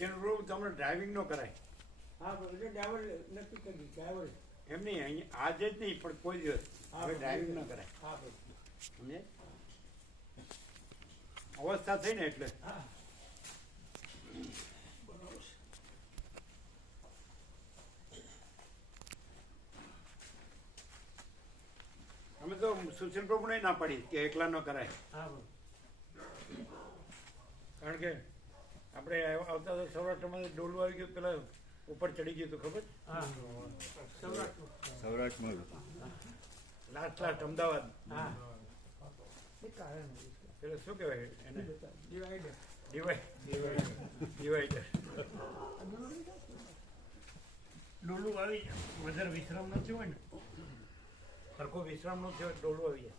જેનું તમને ડ્રાઇવિંગ નો કરાય. હા એટલે ડ્રાઈવર નક્કી કરી ડ્રાઈવર એમ નહીં, અહીં આજે જ નહીં પણ કોઈ દિવસ હવે ડ્રાઇવિંગ ન કરાય. હા સમજે? અવસ્થા થઈ ને એટલે. હા અમે તો સુશીલ પ્રભુને ના પાડી કે એકલા ન કરાય. હા કારણ કે આપણે આવતા તો સૌરાષ્ટ્રમાં ડોલું આવી ગયું, પેલા ઉપર ચડી ગયું હતું ખબર? હા સૌરાષ્ટ્રમાં લાસ્ટ અમદાવાદ. હા પેલો શું કહેવાય એને? Divider divider. ડોલું આવી જાય, વધારે વિશ્રામ ન થયો હોય ને, સરખો વિશ્રામ ન થયો ડોલું આવી જાય.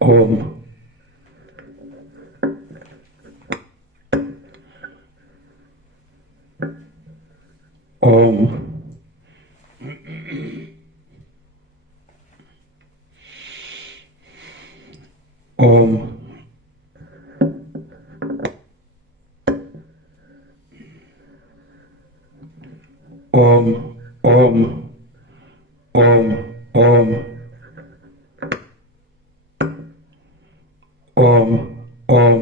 ઓમ ઓમ ઓમ ઓમ ઓમ ઓમ ઓમ ઓમ ઓમ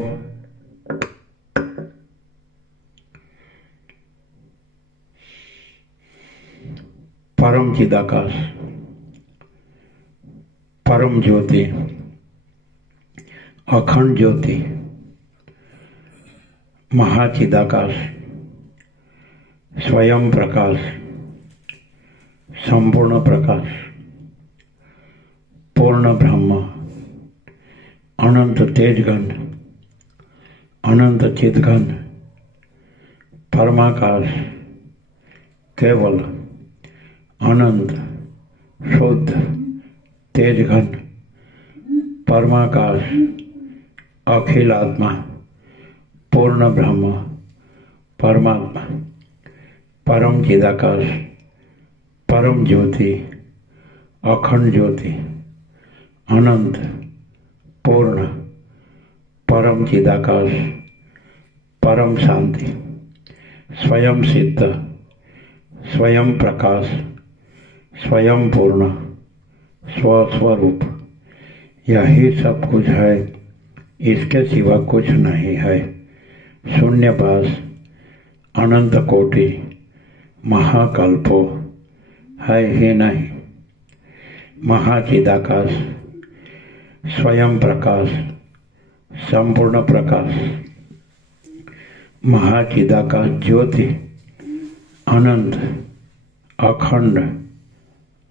પરમ ચિદાકાશ, પરમ જ્યોતિ, અખંડ જ્યોતિ, મહાચિદાકાશ, સ્વયં પ્રકાશ, સંપૂર્ણ પ્રકાશ, પૂર્ણ બ્રહ્મ, અનંત તેજઘન, અનંત ચિદઘન, પરમાકાશ, કેવલ, અનંત, શુદ્ધ, તેજઘન, પરમાકાશ, અખિલાત્મા, પૂર્ણ બ્રહ્મ, પરમાત્મા, પરમ ચિદાકાશ, પરમ જ્યોતિ, અખંડ જ્યોતિ, અનંત, પૂર્ણ, પરમ ચિદાકાશ, પરમ શાંતિ, સ્વયં સિદ્ધ, स्वयं प्रकाश, स्वयं पूर्ण, स्वस्वरूप, यही सब कुछ है, इसके सिवा कुछ नहीं है। शून्यवास, અનંત કોટી મહાકલ્પો હૈ હે નહીં. મહાચિદાકાશ, સ્વયં પ્રકાશ, સંપૂર્ણ પ્રકાશ, મહાચિદાકાશ જ્યોતિ, અનંત, અખંડ,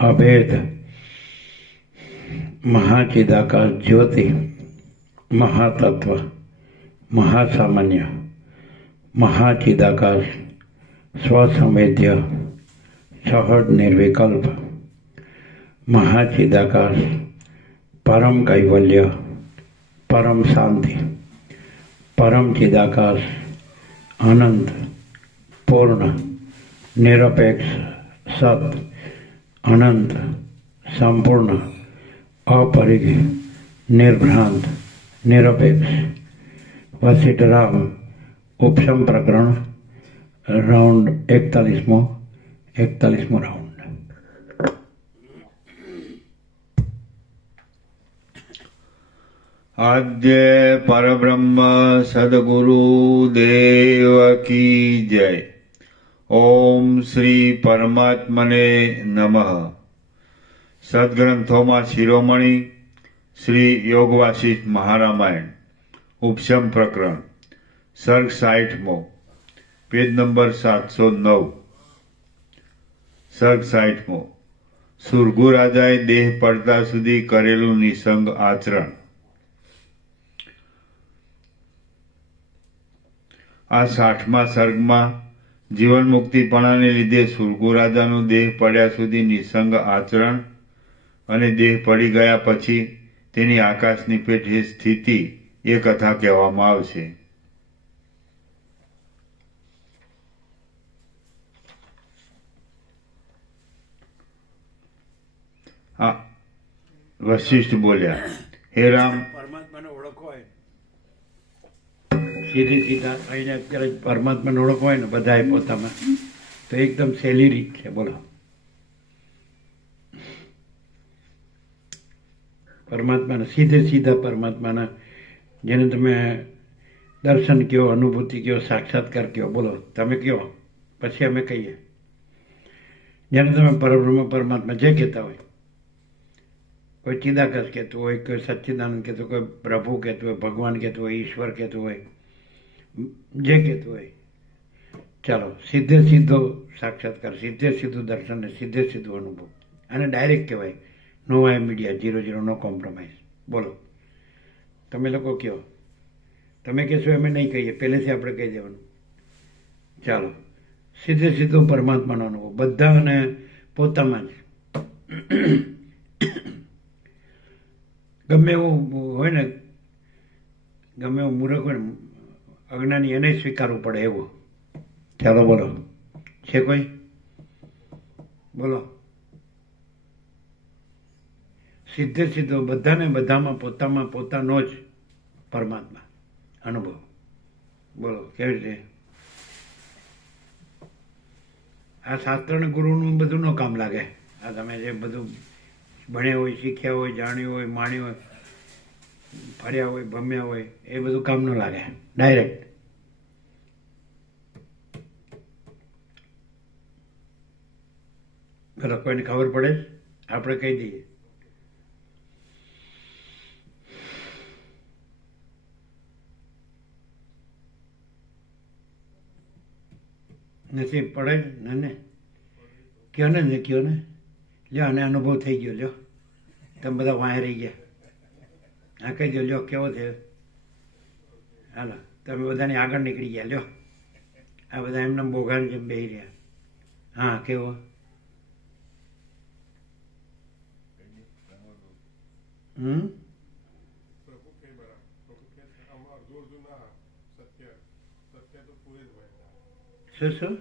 અભેદ, મહાચિદાકાશ જ્યોતિ, મહાતત્વ, મહાસામાન્ય, મહાચિદાકાશ સ્વસંવેદ્ય, સહજ નિર્વિકલ્પ, મહાચિદાકાશ પરમ કૈવલ્ય, પરમ શાંતિ, પરમ ચિદાકાશ અનંત, પૂર્ણ, નિરપેક્ષ, સત, અનંત, સંપૂર્ણ, અપરિઘ, નિર્ભ્રાંત, નિરપેક્ષ. વસિષ્ઠ રામ ઉપશમ પ્રકરણ રાઉન્ડ 41મો રાઉન્ડ. આદ્ય પરબ્રહ્મ સદગુરુ દેવ કી જય. ઓમ શ્રી પરમાત્મને નમઃ. સદગ્રંથોમાં શિરોમણી શ્રી યોગ વાસિષ્ઠ મહારામાયણ ઉપશમ પ્રકરણ સર્ગ 60મો, પેજ નંબર 709. સર્ગ 60મો. સુરગુ રાજાએ દેહ પડતા સુધી કરેલું નિસંગ આચરણ. આ 60મા સર્ગમાં જીવન મુક્તિપણાને લીધે સુરગુ રાજાનું દેહ પડ્યા સુધી નિસંગ આચરણ અને દેહ પડી ગયા પછી તેની આકાશની પેઠે સ્થિતિ એ કથા કહેવામાં આવશે. વશિષ્ઠ બોલ્યા, હે રામ, પરમાત્માને ઓળખવો હોય સીધા થઈને અત્યારે પરમાત્માને ઓળખવો હોય ને બધાએ પોતામાં, તો એકદમ સહેલી રીત છે. બોલો, પરમાત્માના સીધા પરમાત્માના, જેને તમે દર્શન કહો, અનુભૂતિ કહો, સાક્ષાત્કાર કહો, બોલો તમે કહો પછી અમે કહીએ. જેને તમે પરબ્રહ્મ પરમાત્મા જે કહેતા હોય, કોઈ ચિદાકાશ કહેતું હોય, કોઈ સચ્ચિદાનંદ કહેતું હોય, કોઈ પ્રભુ કહેતું હોય, ભગવાન કહેતું હોય, ઈશ્વર કહેતું હોય, જે કહેતું હોય, ચાલો સીધો સાક્ષાત્કાર, સીધું દર્શન ને સીધું અનુભવ. આને ડાયરેક્ટ કહેવાય. નો આઈ મીડિયા, 0 નો કોમ્પ્રોમાઇઝ. બોલો તમે લોકો કહો, તમે કહેશો અમે નહીં કહીએ, પહેલેથી આપણે કહી દેવાનું. ચાલો સીધો પરમાત્માનો અનુભવ, બધાને પોતામાં જ. ગમે એવું હોય ને, ગમે એવું મૂર્ખ હોય ને, અજ્ઞાની એને સ્વીકારવું પડે એવું. ચાલો બોલો, છે કોઈ? બોલો. સીધો બધામાં પોતાનો જ પરમાત્મા અનુભવ. બોલો કેવી રીતે? આ શાસ્ત્ર ગુરુનું બધું ન કામ લાગે. આ તમે જે બધું ભણ્યા હોય, શીખ્યા હોય, જાણ્યું હોય, માણ્યું હોય, ફર્યા હોય, ભમ્યા હોય, એ બધું કામ ન લાગે. ડાયરેક્ટ બોલો, કોઈને ખબર પડે આપણે કહી દઈએ. નથી પડે ને? કયો ને લ્યો, આને અનુભવ થઈ ગયો. લ્યો તમે બધા વાંહે રહી ગયા. હા કહી દો, લ્યો કેવો થયો? હાલો તમે બધાની આગળ નીકળી ગયા. લ્યો આ બધા એમને બોઘાની જેમ બેસી રહ્યા. હા કેવો? શું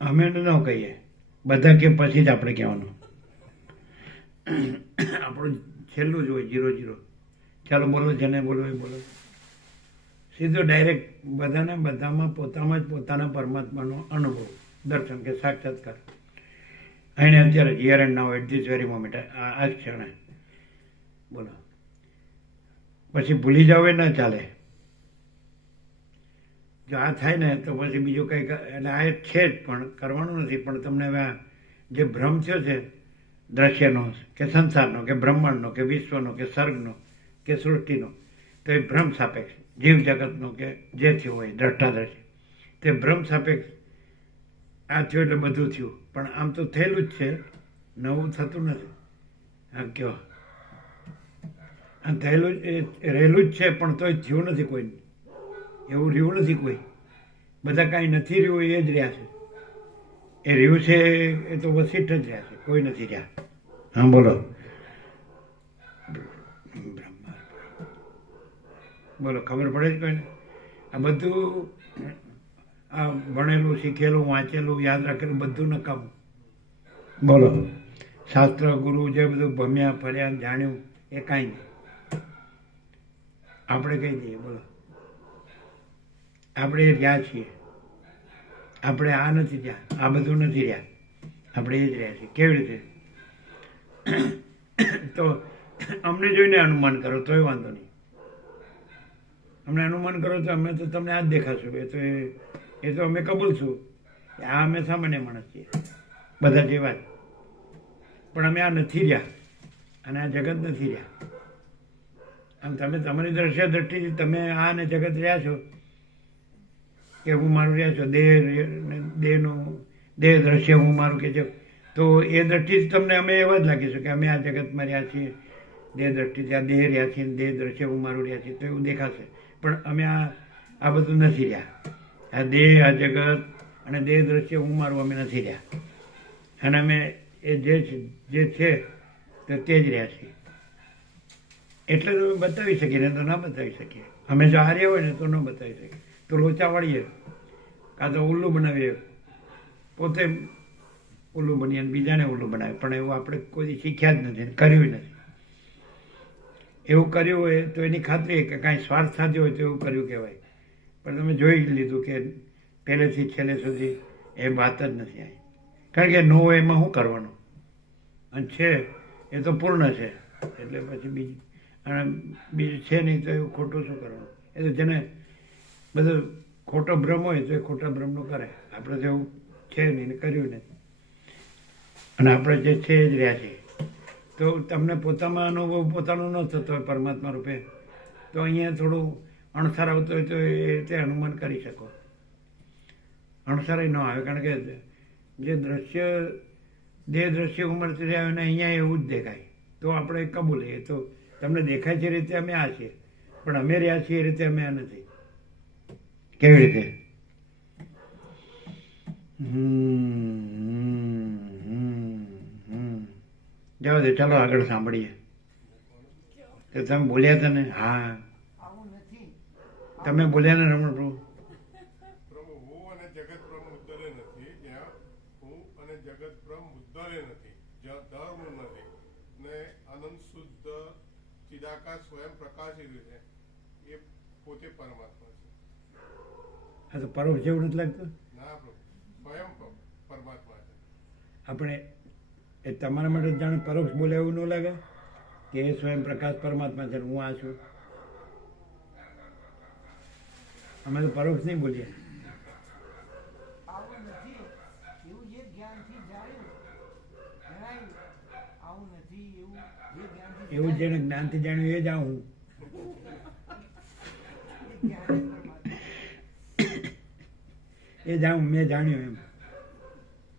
અમે ન કહીએ, બધા કે પછી જ આપણે કહેવાનું. આપણું છેલ્લું જ હોય 0. ચાલો બોલો, જેને બોલો એ બોલો. સીધો ડાયરેક્ટ બધામાં પોતામાં જ પોતાના પરમાત્માનો અનુભવ, દર્શન કે સાક્ષાત્કાર. એને અત્યારે here and now, at this very moment, આ જ ક્ષણે. બોલો પછી ભૂલી જાવ એ ના ચાલે. જો આ થાય ને તો પછી બીજું કંઈ એટલે આ છે જ પણ કરવાનું નથી. પણ તમને હવે આ જે ભ્રમ થયો છે દ્રશ્યનો કે સંસારનો કે બ્રહ્માંડનો કે વિશ્વનો કે સર્ગનો કે સૃષ્ટિનો, તો એ ભ્રમ સાપેક્ષ જીવ જગતનો કે જે થયું હોય દ્રષ્ટાદ્રશ્ય તે ભ્રમ સાપેક્ષ આ થયું એટલે બધું થયું. પણ આમ તો થયેલું જ છે, નવું થતું નથી. હા કયો આ થયેલું રહેલું જ છે પણ તોય થયું નથી કોઈ, એવું રહ્યું નથી કોઈ. બધા કાંઈ નથી રહ્યું એ જ રહ્યા છે. એ રહ્યું છે એ તો વસીઠ જ રહ્યા છે, કોઈ નથી રહ્યા. હા બોલો બોલો, ખબર પડે જ કોઈને? આ બધું આ ભણેલું શીખેલું વાંચેલું યાદ રાખેલું બધું નકામું. બોલો શાસ્ત્ર ગુરુ જે બધું ભમ્યા ફર્યા જાણ્યું એ કાંઈ નહીં. આપણે કહી દઈએ બોલો આપણે રહ્યા છીએ, આપણે આ નથી રહ્યા, આ બધું નથી રહ્યા, આપણે એ જ રહ્યા છીએ. કેવી રીતે? તો અમને જોઈને અનુમાન કરો તોય વાંધો નહીં. અમને અનુમાન કરો તો અમે તો તમને આ જ દેખાશું. એ તો અમે કબૂલશું. આ અમે સામાન્ય માણસ છીએ, બધા જેવા જ. પણ અમે આ નથી રહ્યા અને આ જગત નથી રહ્યા. આમ તમે તમારી દ્રષ્ટિથી તમે આ ને જગત રહ્યા છો કે હું મારું રહ્યા છો, દેહનું દેહ દ્રશ્ય હું મારું કે છે. તો એ દ્રષ્ટિથી તમને અમે એવા જ લાગીશું કે અમે આ જગતમાં રહ્યા છીએ, દેહ દ્રષ્ટિથી આ દેહ રહ્યા છીએ, દેહ દ્રશ્ય હું મારું રહ્યા છીએ, તો એવું દેખાશે. પણ અમે આ બધું નથી રહ્યા. આ દેહ આ જગત અને દેહ દ્રશ્ય હું મારું અમે નથી રહ્યા. અને અમે એ જે છે તો તે જ રહ્યા છીએ. એટલે તો અમે બતાવી શકીએ ને તો ના બતાવી શકીએ. અમે જો હાર્યા હોય ને તો ન બતાવી શકીએ. તો લોચા વાળીએ, કાં તો ઉલ્લુ બનાવીએ, પોતે ઉલ્લુ બનીએ અને બીજાને ઉલ્લુ બનાવીએ. પણ એવું આપણે કોઈ શીખ્યા જ નથી, કર્યું નથી. એવું કર્યું હોય તો એની ખાતરી કે કાંઈ સ્વાર્થ સાધ્યો હોય તો એવું કર્યું કહેવાય. પણ તમે જોઈ લીધું કે પહેલેથી છેલ્લે સુધી એ વાત જ નથી આવી. કારણ કે ન હોય એમાં શું કરવાનું? અને છે એ તો પૂર્ણ છે. એટલે પછી બીજું છે નહીં તો એવું ખોટું શું કરવાનું? એ તો જેને બધો ખોટો ભ્રમ હોય તો એ ખોટા ભ્રમનું કરે. આપણે તો એવું છે નહીં ને કર્યું નથી. અને આપણે જે છે એ જ રહ્યા છીએ. તો તમને પોતામાં અનુભવ પોતાનો ન થતો હોય પરમાત્મા રૂપે, તો અહીંયા થોડું અણસાર આવતો હોય તો એ તે અનુમાન કરી શકો. અણસાર ન આવે કારણ કે જે દ્રશ્ય દેહ દ્રશ્ય ઉમરતી રહ્યા હોય ને અહીંયા એવું જ દેખાય તો આપણે કબૂલીએ. તો તમને દેખાય છે એ રીતે અમે આ છીએ, પણ અમે રહ્યા છીએ એ રીતે અમે આ નથી. કેવી રીતે? જાઓ દે, ચાલો આગળ સાંભળીએ. તો તમે બોલ્યા હતા ને? હા તમે બોલ્યા ને રમણ પ્રભુ? પ્રભુ હું અને જગત બ્રહ્મ ઉદ્ધરે નથી, જ્યાં હું અને જગત બ્રહ્મ ઉદ્ધરે નથી, જ્યાં ધર્મ નથી ને આનંદ શુદ્ધ ચિદાકાશ સ્વયં પ્રકાશી રીતે એ પોતે પરમાત્મા છે. હા તો પરોક્ષ જેવું નથી લાગતું? ના પ્રભુ, સ્વયં પરમાત્મા છે. આપણે એ તમારા માટે જાણે પરોક્ષ બોલે એવું ન લાગે કે એ સ્વયં પ્રકાશ પરમાત્મા છે હું આ છું? અમે તો પરોક્ષ નહીં બોલીએ. આવું નથી એવું જે જ્ઞાનથી જાણ્યું જણાયું, આવું નથી એવું જે જ્ઞાનથી એવું જેને જ્ઞાનથી જાણ્યું એ જ આ હું. એ જ આવું મેં જાણ્યું એમ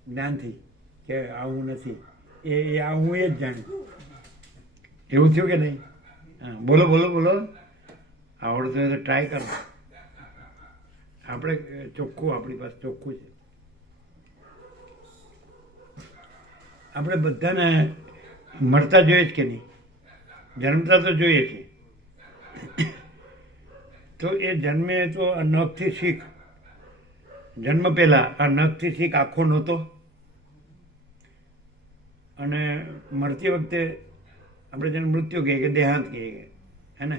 જ્ઞાનથી કે આવું નથી. એ આ હું એ જ જાણ્યું. એવું થયું કે નહીં? હા બોલો બોલો બોલો. આવડતું હોય તો ટ્રાય કરો. આપણે ચોખ્ખું, આપણી પાસે ચોખ્ખું છે. આપણે બધાને મળતા જોઈએ જ કે નહીં? જન્મતા તો જોઈએ છીએ. તો એ જન્મે તો આ નખથી શીખ, જન્મ પહેલાં આ નખથી શીખ આખો નહોતો. અને મરતી વખતે આપણે જેને મૃત્યુ કહીએ કે દેહાંત કહીએ હે ને,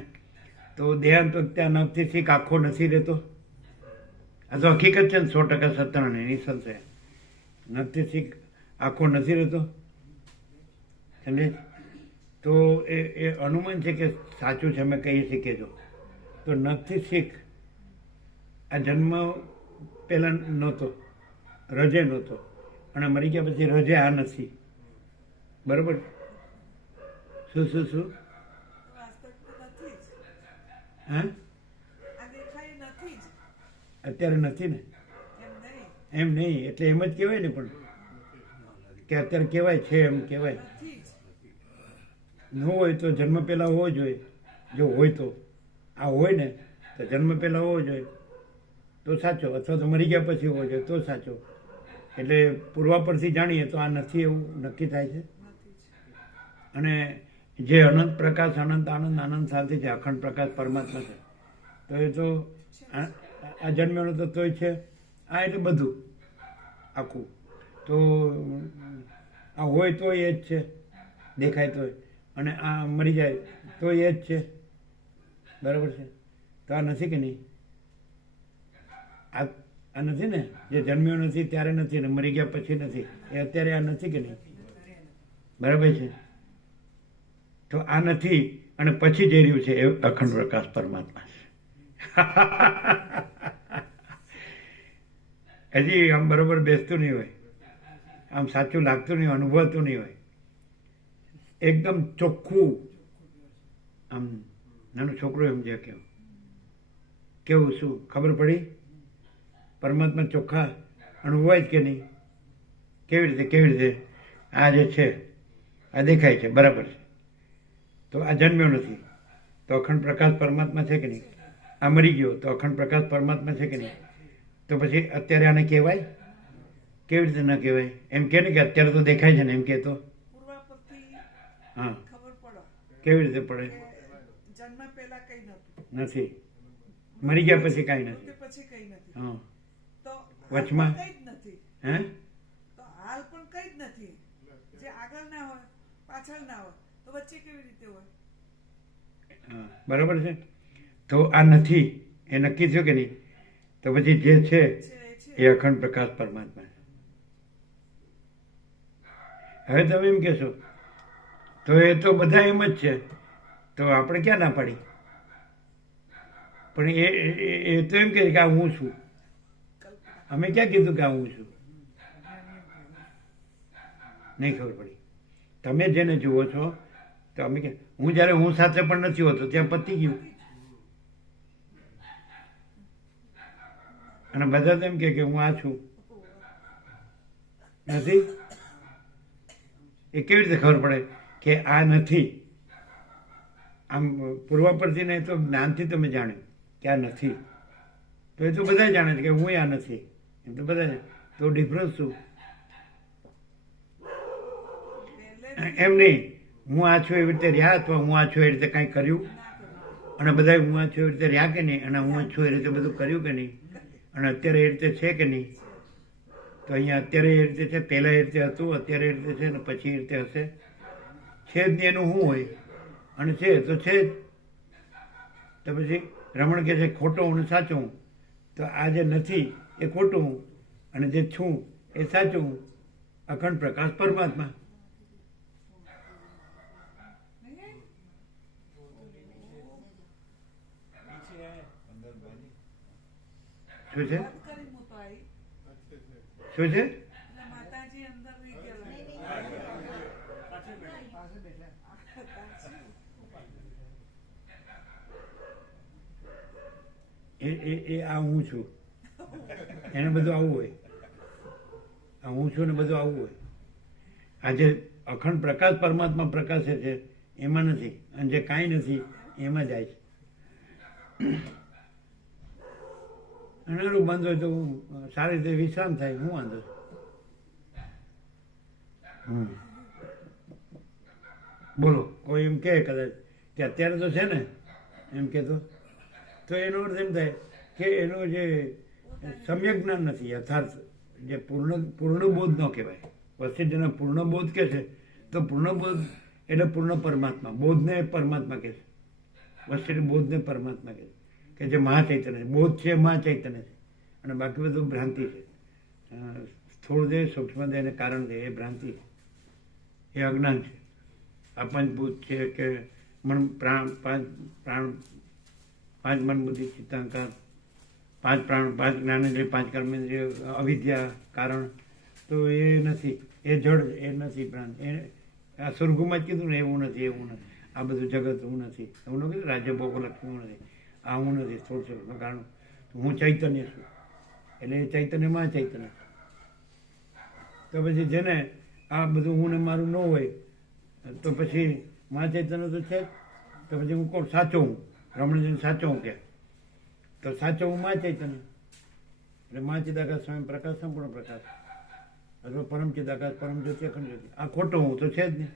તો દેહાંત વખતે આ નખથી શીખ આખો નથી રહેતો. આ તો હકીકત છે ને 100% સત્તાની નિસંશય. નખથી શીખ આખો નથી રહેતો. સમજે? તો એ અનુમાન છે કે સાચું છે, અમે કહીએ શકીએ છો. તો નખથી શીખ આ જન્મ પહેલાં નહોતો, રજે નહોતો, અને મરી ગયા પછી રજે આ નથી. બરાબર? શું શું શું? હા, અત્યારે નથી ને, એમ નહીં, એટલે એમ જ કહેવાય ને, પણ કે અત્યારે કહેવાય છે એમ કહેવાય. ન હોય તો જન્મ પહેલાં હોવો જોઈએ. જો હોય તો આ હોય ને તો જન્મ પહેલાં હોવો જોઈએ તો સાચો, અથવા તો મરી ગયા પછી હોવો જોઈએ તો સાચો. એટલે પૂર્વાપરથી જાણીએ તો આ નથી એવું નક્કી થાય છે. અને જે અનંત પ્રકાશ, અનંત આનંદ, આનંદ શાંતિ છે, અખંડ પ્રકાશ પરમાત્મા છે, તો એ તો આ જન્મેલો તો તોય છે. આ એટલે બધું આખું તો આ હોય તો એ જ છે, દેખાય તોય, અને આ મરી જાય તો એ જ છે. બરાબર છે? તો આ નથી કે નહીં? આ નથી ને, જે જન્મ્યો નથી ત્યારે નથી ને મરી ગયા પછી નથી, એ અત્યારે આ નથી કે નહીં? બરાબર છે? તો આ નથી અને પછી જે રહ્યું છે એ અખંડ પ્રકાશ પરમાત્મા છે. હજી આમ બરોબર બેસતું નહીં હોય, આમ સાચું લાગતું નહીં, અનુભવતું નહીં હોય, એકદમ ચોખ્ખું. આમ નાનું છોકરું એમ જે કેવું શું ખબર પડી? પરમાત્મા ચોખ્ખા અનુભવાય જ કે નહીં? કેવી રીતે આ જે છે આ દેખાય છે, બરાબર છે, તો આ જન્મ્યો નથી તો અખંડ પ્રકાશ પરમાત્મા છે કે નહીં? આ મરી ગયો તો અખંડ પ્રકાશ પરમાત્મા છે કે નહીં? તો પછી અત્યારે આને કહેવાય? કેવી રીતે ન કહેવાય? એમ કે ને કે અત્યારે તો દેખાય છે ને, એમ કે તો હા, કેવી રીતે પડે? નથી, મરી ગયા પછી કાંઈ નથી. હા, વચમાં હે, હાલ પણ કઈ જ નથી. જે આગળ ના હોય, પાછળ ના હોય, તો વચ્ચે કેવી રીતે હોય? હા, બરાબર છે. તો આ નથી એ નક્કી થયું કે નહીં? તો પછી જે છે એ અખંડ પ્રકાશ પરમાત્મા છે. હવે તમે એમ કહેશો તો એ તો બધા એમ જ છે, તો આપણે ક્યાં ના પાડી? પણ એ તો એમ કહે કે આ હું છું. અમે ક્યાં કીધું કે આ હું છું? નહીં ખબર પડી. તમે જેને જુઓ છો તો અમે કે હું જ્યારે હું સાથે પણ નથી હોતો ત્યાં પતી ગયું. અને બધા તો એમ કે હું આ છું. નથી. એ કેવી રીતે ખબર પડે કે આ નથી? આમ પૂર્વાપરથી નહીં તો જ્ઞાનથી તમે જાણ્યું કે આ નથી. તો એ તો બધા જાણે છે કે હું આ નથી, એમ તો બધા. તો ડિફરન્સ શું? એમ નહીં, હું આ છું એવી રીતે રહ્યા, અથવા હું આ છું એ રીતે કાંઈ કર્યું, અને બધા હું આ છું એવી રીતે રહ્યા કે નહીં, અને હું આ છું એ રીતે બધું કર્યું કે નહીં, અને અત્યારે એ રીતે છે કે નહીં? તો અહીંયા અત્યારે એ રીતે છે, પહેલાં એ રીતે હતું, અત્યારે એ રીતે છે, ને પછી એ રીતે હશે. છે જ નહીં એનું શું હોય? અને છે તો છે જ. તો પછી રમણ કહે છે ખોટું હું ને સાચું. તો આ જે નથી એ ખોટું, અને જે છું એ સાચું. અખંડ પ્રકાશ પરમાત્મા. શું છે? શું છે? માતાજી અંદર એ આ હું છું, એને બધું આવું હોય. આ હું છું ને બધું આવું હોય. આ જે અખંડ પ્રકાશ પરમાત્મા પ્રકાશે છે એમાં નથી, અને જે કાંઈ નથી એમાં જાય છે. અનારું બંધ હોય તો સારી રીતે વિશ્રામ થાય. હું વાંધો? બોલો, કોઈ એમ કહે કદાચ કે અત્યારે તો છે ને, એમ કહેતો તો એનો અર્થ એમ થાય કે એનું જે સમ્યક જ્ઞાન નથી, યથાર્થ જે પૂર્ણ બોધ ન કહેવાય. પછી જેને પૂર્ણ બોધ કહે છે તો પૂર્ણ બોધ એટલે પૂર્ણ પરમાત્મા. બોધને પરમાત્મા કહે છે. વસ્તુ બોધને પરમાત્મા કહે છે, કે જે મહાચૈતન્ય છે. બોધ છે મહાચૈતન્ય છે, અને બાકી બધું ભ્રાંતિ છે. સ્થૂળ દેહ, સૂક્ષ્મ દેહ અને કારણ દેહ એ ભ્રાંતિ છે, એ અજ્ઞાન છે. આ પંચભૂત છે કે મન, પાંચ મન, બુદ્ધિ, ચિત્તાંકાર, પાંચ પ્રાણ, પાંચ જ્ઞાનેન્દ્રિય, પાંચ કર્મેન્દ્રિય, અવિદ્યા કારણ, તો એ નથી, એ જડ, એ નથી પ્રાણ. એ આ સ્વર્ગમાં જ કીધું ને એવું નથી, એવું નથી, આ બધું જગત હું નથી, એવું ન કીધું રાજ્ય ભોગો લક્ષ્મી હું નથી, આ હું નથી, સ્થૂળ સ્વરૂપનું કારણ હું ચૈતન્ય છું. એટલે એ ચૈતન્યમાં ચૈતન્ય. તો પછી જેને આ બધું હું ને મારું ન હોય તો પછી મા ચૈતન્ય તો છે જ. તો પછી હું કોણ સાચો હું, રમણજીને સાચો હું કે, તો સાચો હું મા ચૈતન્ય. એટલે મા ચિદાકાશ સ્વયં પ્રકાશ, સંપૂર્ણ પ્રકાશ, અથવા પરમ ચિદાકાશ, પરમ જ્યોતિ, અખંડ જ્યોતિ. આ ખોટો હું તો છે જ નહીં.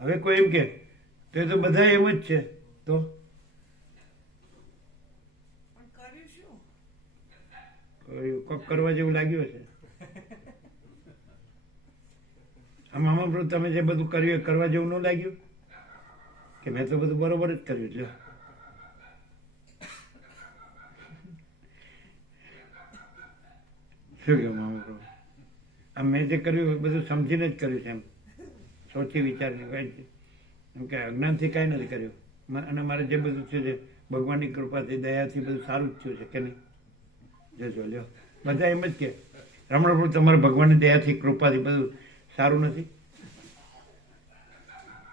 હવે કોઈ એમ કે તો એ તો બધા એમ જ છે. તો પણ કર્યું શું? કોક કરવા જેવું લાગ્યું છે. આ મામા પ્રભુ તમે જે બધું કર્યું એ કરવા જેવું ન લાગ્યું કે મેં તો બધું બરોબર જ કર્યું છે? શું કહ્યું મામા પ્રભુ? આ મેં જે કર્યું એ બધું સમજીને જ કર્યું છે, એમ સોચી વિચારીને કઈ, એમ કે અજ્ઞાનથી કાંઈ નથી કર્યું. અને મારે જે બધું થયું છે ભગવાનની કૃપાથી, દયાથી બધું સારું જ થયું છે કે નહીં? જોજો લ્યો, બધા એમ જ કે રમણ પ્રભુ તમારે ભગવાનની દયાથી, કૃપાથી બધું સારું નથી.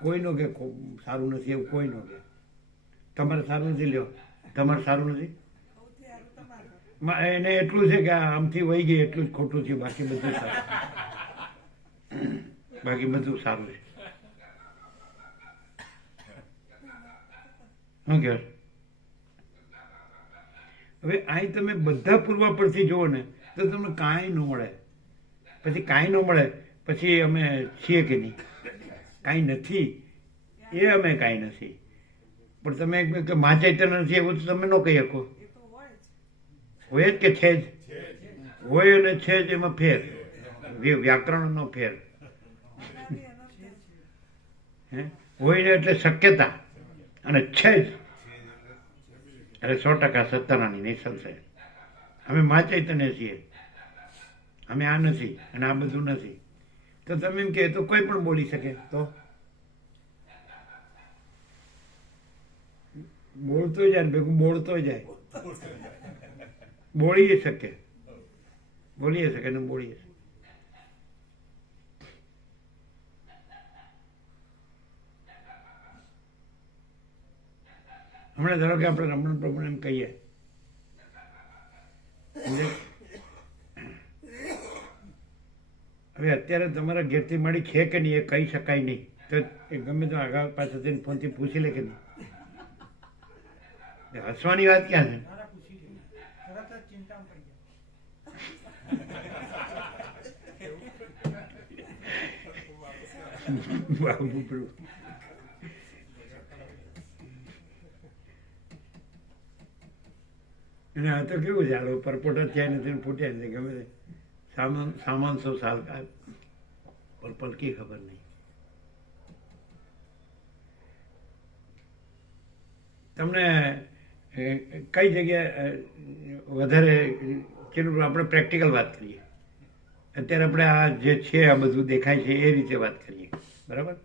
કોઈનો કે સારું નથી એવું કોઈ નો કે. તમારે સારું નથી, લ્યો તમારે સારું નથી. સૌથી સારું તમારું. એને એટલું છે કે આમથી વહી ગઈ એટલું જ ખોટું થયું, બાકી બધું સારું. બાકી બધું સારું છે. શું કહેવાય? હવે અહીં તમે બધા પૂર્વા પરથી જુઓ ને તો તમને કાંઈ ન મળે. પછી કાંઈ ન મળે પછી અમે છીએ કે નહીં? કાંઈ નથી એ અમે કાંઈ નથી. પણ તમે કે મા ચૈતન્ય નથી એવું તો તમે ન કહી શકો. એ તો હોય જ. હોય જ કે છે જ? હોય અને છે જ એમાં ફેર, વ્યાકરણનો ફેર. અનાદિ અનંત છે. હે હોય ને એટલે શક્યતા, અને છે જ એટલે 100% સત્તાનાની નહીં સંશય. અમે મા ચૈતન્ય છીએ, અમે આ નથી અને આ બધું નથી. તો તમે એમ કે તો કોઈ પણ બોલી શકે. તો બોલતો જાય ને ભેગું બોલતો જાય. બોલી શકે, બોલી શકે ને બોલી શકે. હમણાં ધારો કે આપણે રમણ પ્રભુને એમ કહીએ, હવે અત્યારે તમારા ઘેરથી મળી છે કે નહીં એ કહી શકાય નહીં. તો એ ગમે તો આગળ પાછળથી ફોનથી પૂછી લે કે નહીં? હસવાની વાત ક્યાં છે? મારા પૂછી લે, તરત જ ચિંતામાં પડી જાય. બાબુ પ્રભુ અને આ તો કેવું છે, આલો પરપોટા થયા નથી ને ફૂટ્યા નથી, ગમે તે સામાન 100 સાલ પર પલકી ખબર નહીં. તમને કઈ જગ્યાએ વધારે ચેલું આપણે પ્રેક્ટિકલ વાત કરીએ. અત્યારે આપણે આ જે છે આ બધું દેખાય છે એ રીતે વાત કરીએ, બરાબર?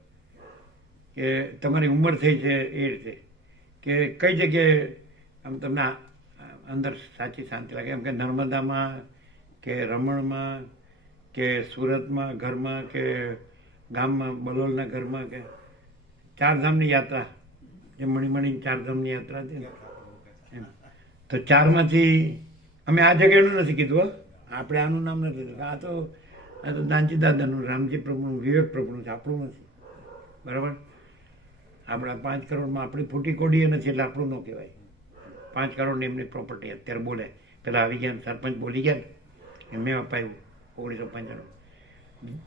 કે તમારી ઉંમર થઈ છે એ રીતે કે કઈ જગ્યાએ આમ તમને અંદર સાચી શાંતિ લાગે? એમ કે નર્મદામાં કે રમણમાં કે સુરતમાં ઘરમાં કે ગામમાં બલોલના ઘરમાં કે ચારધામની યાત્રા, જે મણીમણી ચારધામની યાત્રા હતી ને એમ. તો ચારમાંથી અમે આ જગ્યાનું નથી કીધું હો, આપણે આનું નામ નથી લીધું. આ તો દાનજી દાદાનું, રામજી પ્રભુનું, વિવેક પ્રભુનું છે, આપણું નથી, બરાબર? આપણા 5 કરોડમાં આપણી ફૂટી કોડીએ નથી એટલે આપણું ન કહેવાય. 5 કરોડની એમની પ્રોપર્ટી અત્યારે બોલે, પેલા આવી ગયા સરપંચ બોલી ગયા ને મેં અપાયું 1995.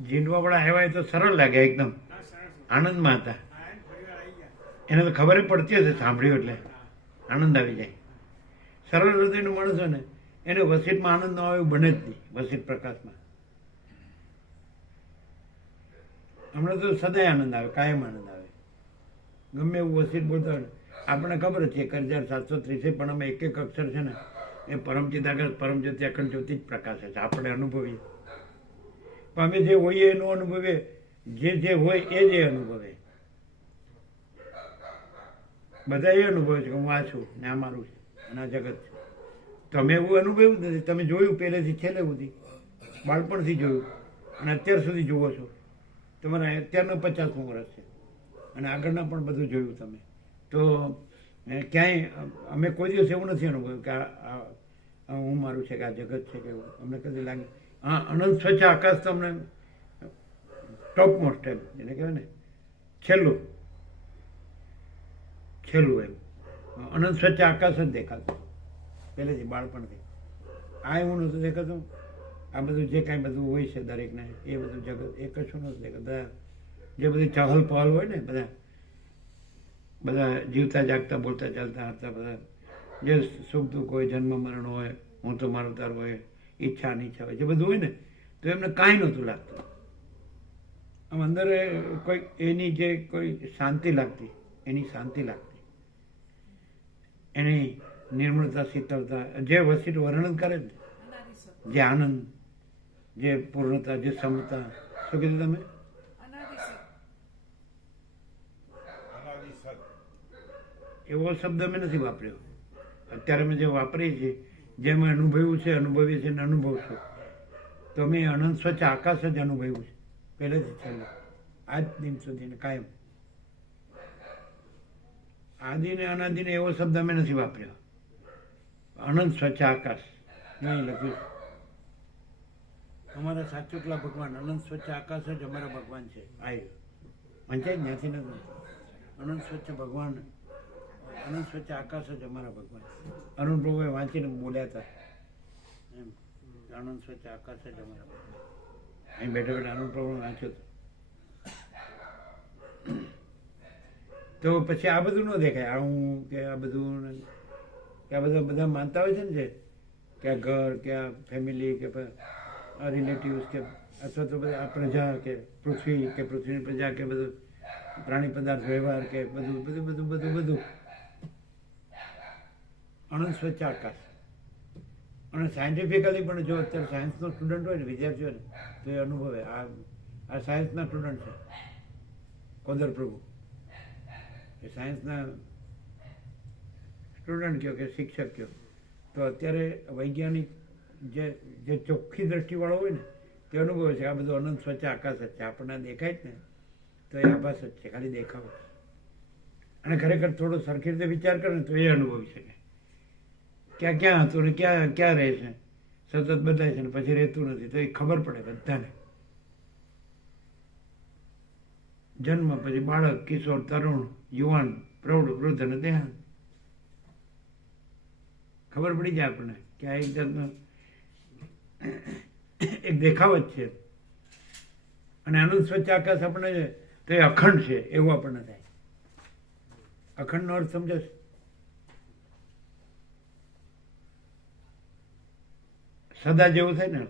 જીંડવાવાળા આવ્યા એ તો સરળ લાગે, એકદમ આનંદમાં હતા. એને તો ખબર પડતી હશે, સાંભળ્યું એટલે આનંદ આવી જાય. સરળ હૃદયનો માણસ હોય ને એને વસીતમાં આનંદ ન આવે એવું બને જ નહીં. વસીત પ્રકાશમાં હમણાં તો સદાય આનંદ આવે, કાયમ આનંદ આવે. ગમે એવું વસીત બોલતા હોય ને આપણને ખબર છે 1730 પણ અમે એક એક અક્ષર છે ને એ પરમચિદાકાશ, પરમ જ્યોતિ, અખંડ જ્યોતિ જ પ્રકાશે છે. આપણે અનુભવીએ પણ અમે જે હોઈએ એનું અનુભવીએ, જે હોય એ જ અનુભવે. બધા એ અનુભવે છે કે હું આ છું ને આ મારું છે અને આ જગત છે. તમે એવું અનુભવ્યું જ નથી. તમે જોયું પહેલેથી છેલ્લે સુધી, બાળપણથી જોયું અને અત્યાર સુધી જુઓ છો. તમારા અત્યારનું 50મું વર્ષ છે અને આગળના પણ બધું જોયું તમે. તો ક્યાંય અમે કોઈ દિવસ એવું નથી અનુભવ્યું કે આ હું મારું છે કે આ જગત છે કે એવું અમને કદી લાગે. હા, અનંત સ્વચ્છ આકાશ તો અમને ટોપ મોસ્ટ એમ જેને કહેવાય ને છેલ્લું એમ અનંત સ્વચ્છ આકાશ જ દેખાતું પહેલેથી બાળપણથી. આ એવું નહોતું દેખાતું. આ બધું જે કાંઈ બધું હોય છે દરેકને એ બધું જગત એ કશું નહોતું દેખાતું. બધા જે બધી ચહલ પહલ હોય ને બધા જીવતા જાગતા બોલતા ચાલતા હતા, બધા જે સુખ દુઃખ હોય, જન્મ મરણ હોય, હું તો મારું તારું હોય, ઈચ્છા અનિચ્છા હોય, જે બધું હોય ને તો એમને કાંઈ નહોતું લાગતું. આમ અંદર કોઈ એની જે કોઈ શાંતિ લાગતી, એની નિર્મળતા, શીતળતા, જે વસીઠ વર્ણન કરે ને, જે આનંદ, જે પૂર્ણતા, જે સમતા. શું કીધું તમે? એવો શબ્દ અમે નથી વાપર્યો. અત્યારે અમે જે વાપરીએ છીએ, જે અમે અનુભવ્યું છે, અનુભવીએ છીએ અને અનુભવશું, તો અમે અનંત સ્વચ્છ આકાશ જ અનુભવ્યું છે પહેલેથી છેલ્લે આજ દિન સુધી કાયમ. આદિને અનાદિને એવો શબ્દ અમે નથી વાપર્યો. અનંત સ્વચ્છ આકાશ નહીં લખ્યું. અમારા સાચુકલા ભગવાન અનંત સ્વચ્છ આકાશ જ અમારા ભગવાન છે. વંચાય ત્યાંથી નથી. અનંત સ્વચ્છ ભગવાન, અનંત સ્વચ્છ આકાશ જ અમારા ભગવાન. અરુણ પ્રભુએ વાંચીને બોલ્યા હતા એમ, અનંત સ્વચ્છ આકાશ જ અમારા ભગવાન. અહીં બેઠા બેઠા અરુણ પ્રભુ વાંચ્યું હતું. તો પછી આ બધું ન દેખાય. આ હું કે આ બધું કે આ બધા માનતા હોય છે ને, કે આ ઘર કે આ ફેમિલી કે રિલેટિવ્સ કે અથવા તો બધા આ પ્રજા કે પૃથ્વી કે પૃથ્વીની પ્રજા કે બધું પ્રાણી પદાર્થ વ્યવહાર કે બધું અનંત સ્વચ્છ આકાશ. અને સાયન્ટિફિકલી પણ જો અત્યારે સાયન્સનો સ્ટુડન્ટ હોય ને, વિદ્યાર્થીઓ ને, તો એ અનુભવે. આ સાયન્સના સ્ટુડન્ટ છે કોદર પ્રભુ, એ સાયન્સના સ્ટુડન્ટ કહો કે શિક્ષક કહો, તો અત્યારે વૈજ્ઞાનિક જે ચોખ્ખી દ્રષ્ટિવાળો હોય ને તે અનુભવે છે આ બધું અનંત સ્વચ્છ આકાશ જ છે. આપણને દેખાય જ ને તો એ આભાસ જ છે, ખાલી દેખાવો. અને ખરેખર થોડો સરખી રીતે વિચાર કરે ને તો એ અનુભવી શકે ક્યાં હતું ને ક્યાં રહે છે. સતત બદલાય છે ને પછી રહેતું નથી, તો એ ખબર પડે બધાને. જન્મ પછી બાળક, કિશોર, તરુણ, યુવાન, પ્રૌઢ, વૃદ્ધ અને દેહાંત. ખબર પડી જાય આપણને કે આ એક જાતનો એક દેખાવ જ છે. અને અનંત સ્વચ્છ આકાશ આપણે તો એ અખંડ છે એવું આપણને થાય. અખંડનો અર્થ સમજો છો? સદા જેવું થાય ને,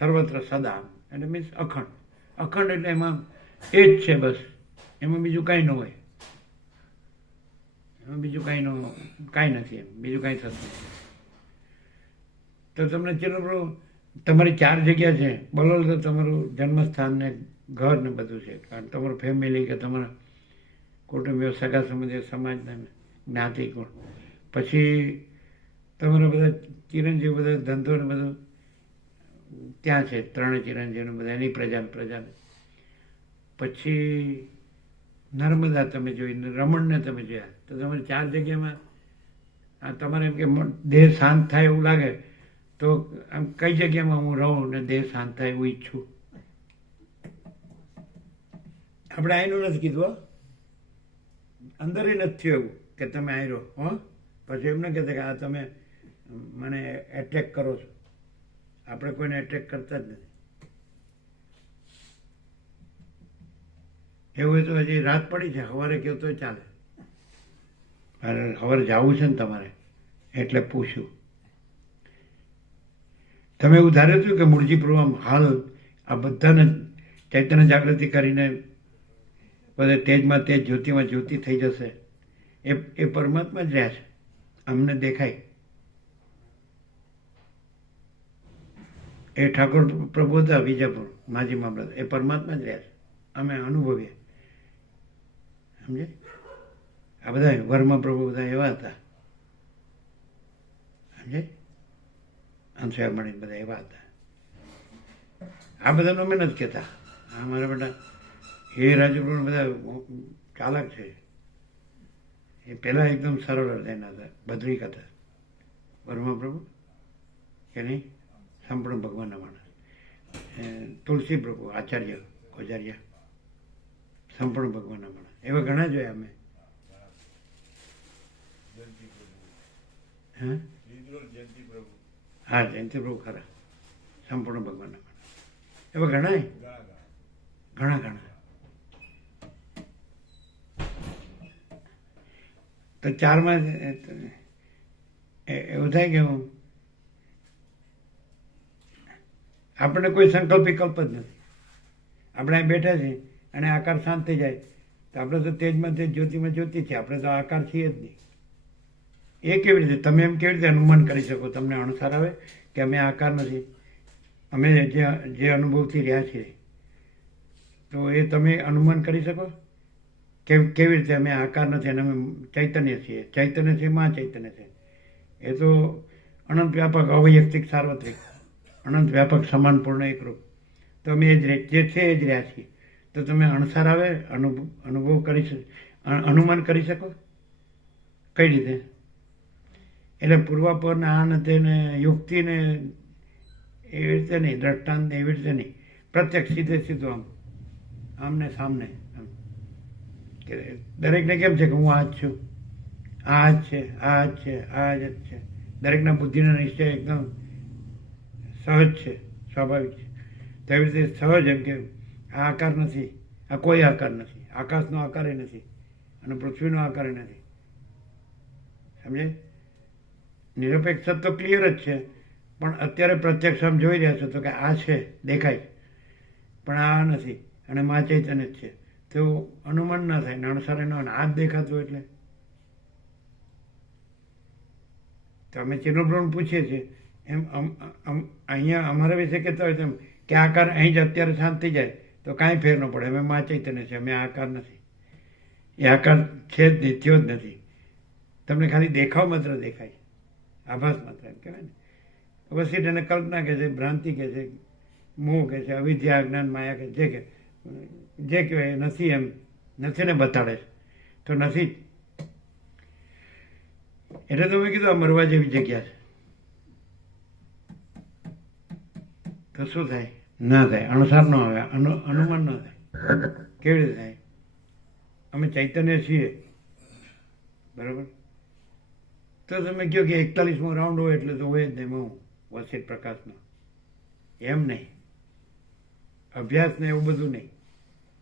સર્વત્ર સદા એટલે મીન્સ અખંડ. અખંડ એટલે એમાં એ જ છે બસ, એમાં બીજું કાંઈ ન હોય. એમાં બીજું કાંઈ નથી, એમ બીજું કાંઈ થતું નથી. તો તમને ચલો તમારી 4 જગ્યા છે. બલોલ તો તમારું જન્મસ્થાન ને ઘર ને બધું છે, કારણ તમારું ફેમિલી કે તમારા કુટુંબીઓ, સગા સંબંધીઓ, સમાજ જ્ઞાતિ કોણ. પછી તમારા બધા ચિરંજીવ, બધા ધંધો ને બધું ત્યાં છે, 3 ચિરંજીવ બધા એની પ્રજાને. પછી નર્મદા તમે જોઈ, રમણને તમે જોયા. તો તમારી 4 જગ્યામાં આ તમારે એમ કે દેહ શાંત થાય એવું લાગે તો આમ કઈ જગ્યામાં હું રહું ને દેહ શાંત થાય એવું ઈચ્છું. આપણે આયનું નથી કીધું, અંદર નથી થયું એવું કે તમે આયરો પછી એમ ન કહેતા કે આ તમે મને એટ્રેક કરો છો. આપણે કોઈને એટ્રેક કરતા જ નથી. એવું હોય તો હજી રાત પડી છે, સવારે કહો તો ચાલે. સવારે જવું છે ને તમારે એટલે પૂછ્યું. તમે એવું ધાર્યું હતું કે મૂળજી પ્રભુ હાલ આ બધાને ચૈતન્ય જાગૃતિ કરીને બધે તેજમાં તેજ, જ્યોતિમાં જ્યોતિ થઈ જશે. એ પરમાત્મા જ રહ્યા છે, અમને દેખાય. એ ઠાકોર પ્રભુ હતા વિજાપુર માજી મામલત, એ પરમાત્મા જ રહ્યા છે, અમે અનુભવીએ. સમજે? આ બધા વર્મા પ્રભુ બધા એવા હતા. સમજે અંશયા મળી બધા એવા હતા. આ બધાનું અમે નથી કહેતા. આ મારા બેટા એ રાજપ્રભુ બધા ચાલાક છે. એ પહેલાં એકદમ સરળ હતા એના હતા, ભદ્રિક હતા વર્મા પ્રભુ કે નહીં, સંપૂર્ણ ભગવાનના માણસ. તુલસી પ્રભુ આચાર્ય કોજારિયા સંપૂર્ણ ભગવાનના માણસ. એવા ઘણા જોયા અમે. હા હા જયંતિ પ્રભુ ખરા સંપૂર્ણ ભગવાનના માણસ. એવા ઘણા ઘણા. તો ચારમાં એવું થાય કે આપણને કોઈ સંકલ્પ વિકલ્પ જ નથી. આપણે અહીં બેઠા છીએ અને આકાર શાંત થઈ જાય તો આપણે તો તેજમાં તેજ જ્યોતિમાં જ્યોતિ છે. આપણે તો આકાર છીએ જ નહીં. એ કેવી રીતે તમે એમ કેવી રીતે અનુમાન કરી શકો? તમને અણસાર આવે કે અમે આકાર નથી, અમે જે અનુભવથી રહ્યા છીએ, તો એ તમે અનુમાન કરી શકો કેવી રીતે અમે આકાર નથી અને અમે ચૈતન્ય છીએ? ચૈતન્ય છે માં ચૈતન્ય છે. એ તો અનંત વ્યાપક અવૈયક્તિક સાર્વત્રિક અનંત વ્યાપક સમાનપૂર્ણ એકરૂપ. તો અમે જે છે એ જ રહ્યા છીએ. તો તમે અણસાર આવે અનુભવ કરી અનુમાન કરી શકો કઈ રીતે? એટલે પૂર્વાપરને આ ને તેને યુક્તિને એવી રીતે નહીં, દ્રષ્ટાંત એવી રીતે નહીં, પ્રત્યક્ષ સીધું આમને સામને. કે દરેકને કેમ છે કે હું આ જ છું, આ જ છે, આ જ છે, આ જ છે. દરેકના બુદ્ધિનો નિશ્ચય એકદમ સહજ છે, સ્વાભાવિક છે. તો એવી રીતે સહજ એમ કે આ આકાર નથી, આ કોઈ આકાર નથી, આકાશનો આકાર એ નથી અને પૃથ્વીનો આકાર એ નથી. સમજાય? નિરપેક્ષ તો ક્લિયર જ છે, પણ અત્યારે પ્રત્યક્ષ આમ જોઈ રહ્યા છો તો કે આ છે, દેખાય, પણ આ નથી અને મા ચૈતન્ય જ છે. તો અનુમાન ના થાય, નણસારે ન આ જ દેખાતું. એટલે તો અમે ચિન્નબ્રહ્મ પૂછીએ છીએ એમ અહીંયા અમારા વિશે કહેતા હોય તેમ કે આકાર અહીં જ અત્યારે શાંત થઈ જાય તો કાંઈ ફેર ન પડે. અમે મા ચૈતન્ય છે, અમે આકાર નથી. એ આકાર છે જ નહીં, થયો જ નથી. તમને ખાલી દેખાવ માત્ર દેખાય, આભાસ માત્ર એમ કહેવાય ને. વસીટ એને કલ્પના કહે છે, ભ્રાંતિ કહે છે, મોહ કહે છે, અવિદ્યા અજ્ઞાન માયા કહે છે, જે કહેવાય નથી એમ નથી ને બતાડે છે તો નથી જ. એટલે તો મેં કીધું આ મરવા જેવી જગ્યા છે. તો શું થાય? ના થાય, અણસાર ન આવે, અનુમાન ન થાય. કેવી રીતે થાય? અમે ચૈતન્ય છીએ, બરાબર? તો તમે કહો કે 41મો રાઉન્ડ હોય એટલે તો હોય જ નહીં હું વસીટ પ્રકાશનો. એમ નહીં, અભ્યાસ ને એવું બધું નહીં,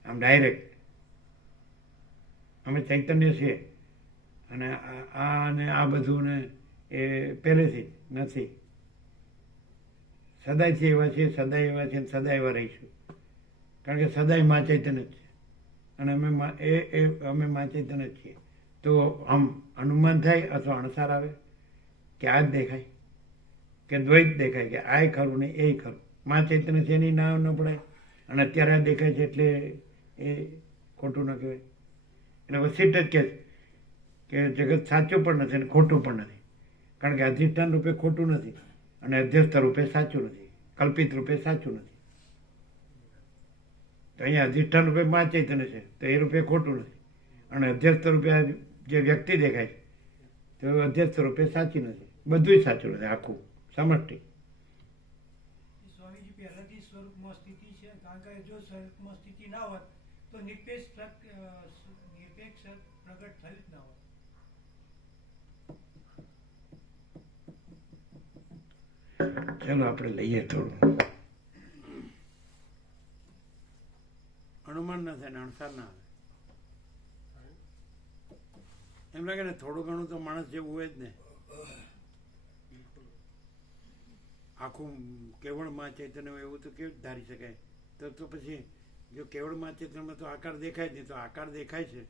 આમ ડાયરેક્ટ અમે ચૈતન્ય છીએ અને આ ને આ બધું ને એ પહેલેથી જ નથી. સદાયથી એવા છીએ, સદાય એવા છીએ, સદાય એવા રહીશું. કારણ કે સદાય મા ચૈતન્ય જ છે અને અમે અમે મા ચૈતન્ય જ છીએ. તો આમ અનુમાન થાય અથવા અણસાર આવે કે આ જ દેખાય કે દ્વૈત દેખાય કે આ ખરું ને એ ખરું. મા ચૈતન્ય છે એની ના ન પડાય અને અત્યારે આ દેખાય છે એટલે એ ખોટું ન કહેવાય. એટલે વસીટ જ કહે કે જગત સાચું પણ નથી અને ખોટું પણ નથી. કારણ કે અધિષ્ઠાન રૂપે ખોટું નથી અને અધ્યસ્થ રૂપે સાચું નથી, કલ્પિત રૂપે સાચું નથી. તો અહીંયા અધિષ્ઠાન રૂપે મા ચૈતન્ય છે તો એ રૂપે ખોટું નથી અને અધ્યસ્થ રૂપે જે વ્યક્તિ દેખાય તો અધ્યસ્થ રૂપે સાચી નથી. બધું સાચું નથી, આખું સમષ્ટિ. સ્વામીજી પહેલાથી સ્વરૂપમાં સ્થિતિ છે, કારણ કે જો સ્વરૂપમાં સ્થિતિ ના હોત તો નિરપેક્ષ પ્રગટ થયું જ ના હોત. ચાલો આપણે લઈએ થોડું. અનુમાન ના થાય ને અણસાર ના આવે. એમ લાગે ને થોડું ઘણું તો માણસ જેવું હોય જ ને. આખું કેવળમાં ચૈતન્ય હોય એવું તો કેવી રીતે ધારી શકાય? તો પછી જો કેવળમાં ચૈતન્યમાં તો આકાર દેખાય જ નહીં, તો આકાર દેખાય છે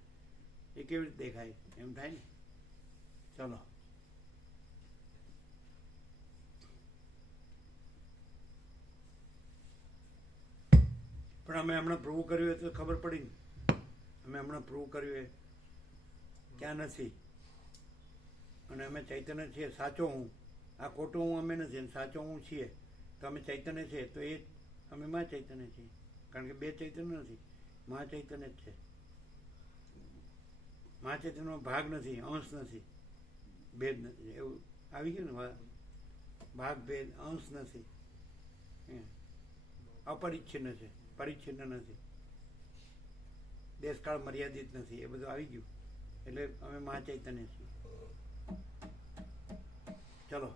એ કેવી રીતે દેખાય? એમ થાય ને. ચલો પણ અમે હમણાં પ્રૂવ કર્યું હોય તો ખબર પડી ને. અમે હમણાં પ્રૂવ કર્યું હોય ક્યાં નથી અને અમે ચૈતન્ય છીએ, સાચો હું આ ખોટો હું અમે નથી અને સાચો હું છીએ તો અમે ચૈતન્ય છે તો એ અમે મા ચૈતન્ય છીએ, કારણ કે બે ચૈતન્ય નથી, મહા ચૈતન્ય જ છે. મહા ચૈતન્યનો ભાગ નથી, અંશ નથી, ભેદ નથી, એવું આવી ગયું ને. ભાગ ભેદ અંશ નથી, અપરિચ્છિન્ન છે, પરિચ્છિન્ન નથી, દેશકાળ મર્યાદિત નથી, એ બધું આવી ગયું. એટલે અમે મહા ચૈતન્ય છીએ. ચલો,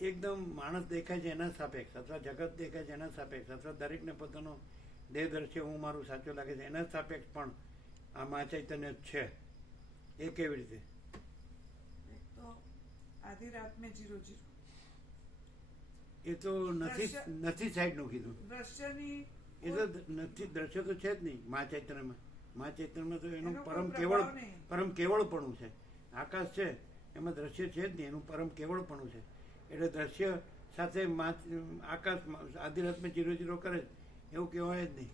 એકદમ માણસ દેખાય છે એના સાપેક્ષ, અથવા જગત દેખાય છે એના સાપેક્ષ, અથવા દરેકને પોતાનો દેહ દ્રશ્ય હું મારું સાચું લાગે છે એના સાપેક્ષ પણ આ મહા ચૈતન્ય જ છે. એ કેવી રીતે? એક તો આધી રાત મેં 0 એ તો નથી સાઈડનું કીધું. દ્રશ્યની એ તો નથી, દ્રશ્ય તો છે જ નહીં મહા ચૈતન્યમાં. મહા ચૈતન્યમાં તો એનું એનો પરમ કોઈ કેવળ પ્રભાવ નહીં. પરમ કેવળપણું છે. આકાશ છે એમાં દ્રશ્ય છે જ નહીં, એનું પરમ કેવળપણું છે. એટલે દ્રશ્ય સાથે આકાશ આધિરાતમાં 0 કરે એવું કહેવાય જ નહીં.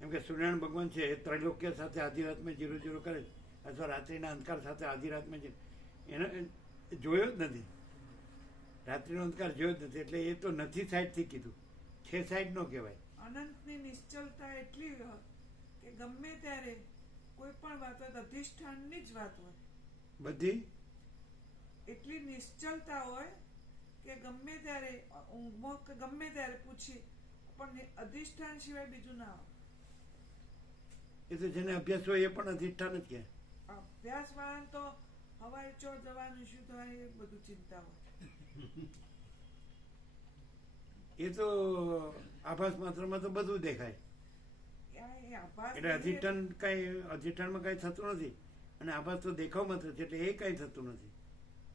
એમ કે સૂર્યનારાયણ ભગવાન છે એ ત્રૈલોક્ય સાથે આધિરાતમાં 0 કરે, અથવા રાત્રિના અંધકાર સાથે આધિરાતમાં એને જોયો જ નથી, રાત્રિનો અંધકાર જોયો જ નથી. એટલે એ તો નથી સાઈડથી કીધું, છે સાઈડ નો કહેવાય. અનંતની નિશ્ચલતા એટલી હોય કે ગમે ત્યારે કોઈ પણ વાત હોય તો અધિષ્ઠાનની જ વાત હોય, બધી એટલી નિશ્ચલતા હોય કે ગમે ત્યારે ઊંઘમાં કે ગમે ત્યારે પૂછી પણ અધિષ્ઠાન સિવાય બીજું ના હોય. એ તો જેને અભ્યાસ હોય એ પણ અધિષ્ઠાન જ કહે. અભ્યાસ વાળાને તો હવાઈ ચો જવાનું શું થાય એ બધું ચિંતા હોય. એ તો આભાસ માત્રમાં તો બધું દેખાય. એ આભાસ એટલે અધિષ્ઠાનમાં કઈ થતું નથી, અને આભાસ તો દેખાવ માત્ર છે, એટલે એ કઈ થતું નથી.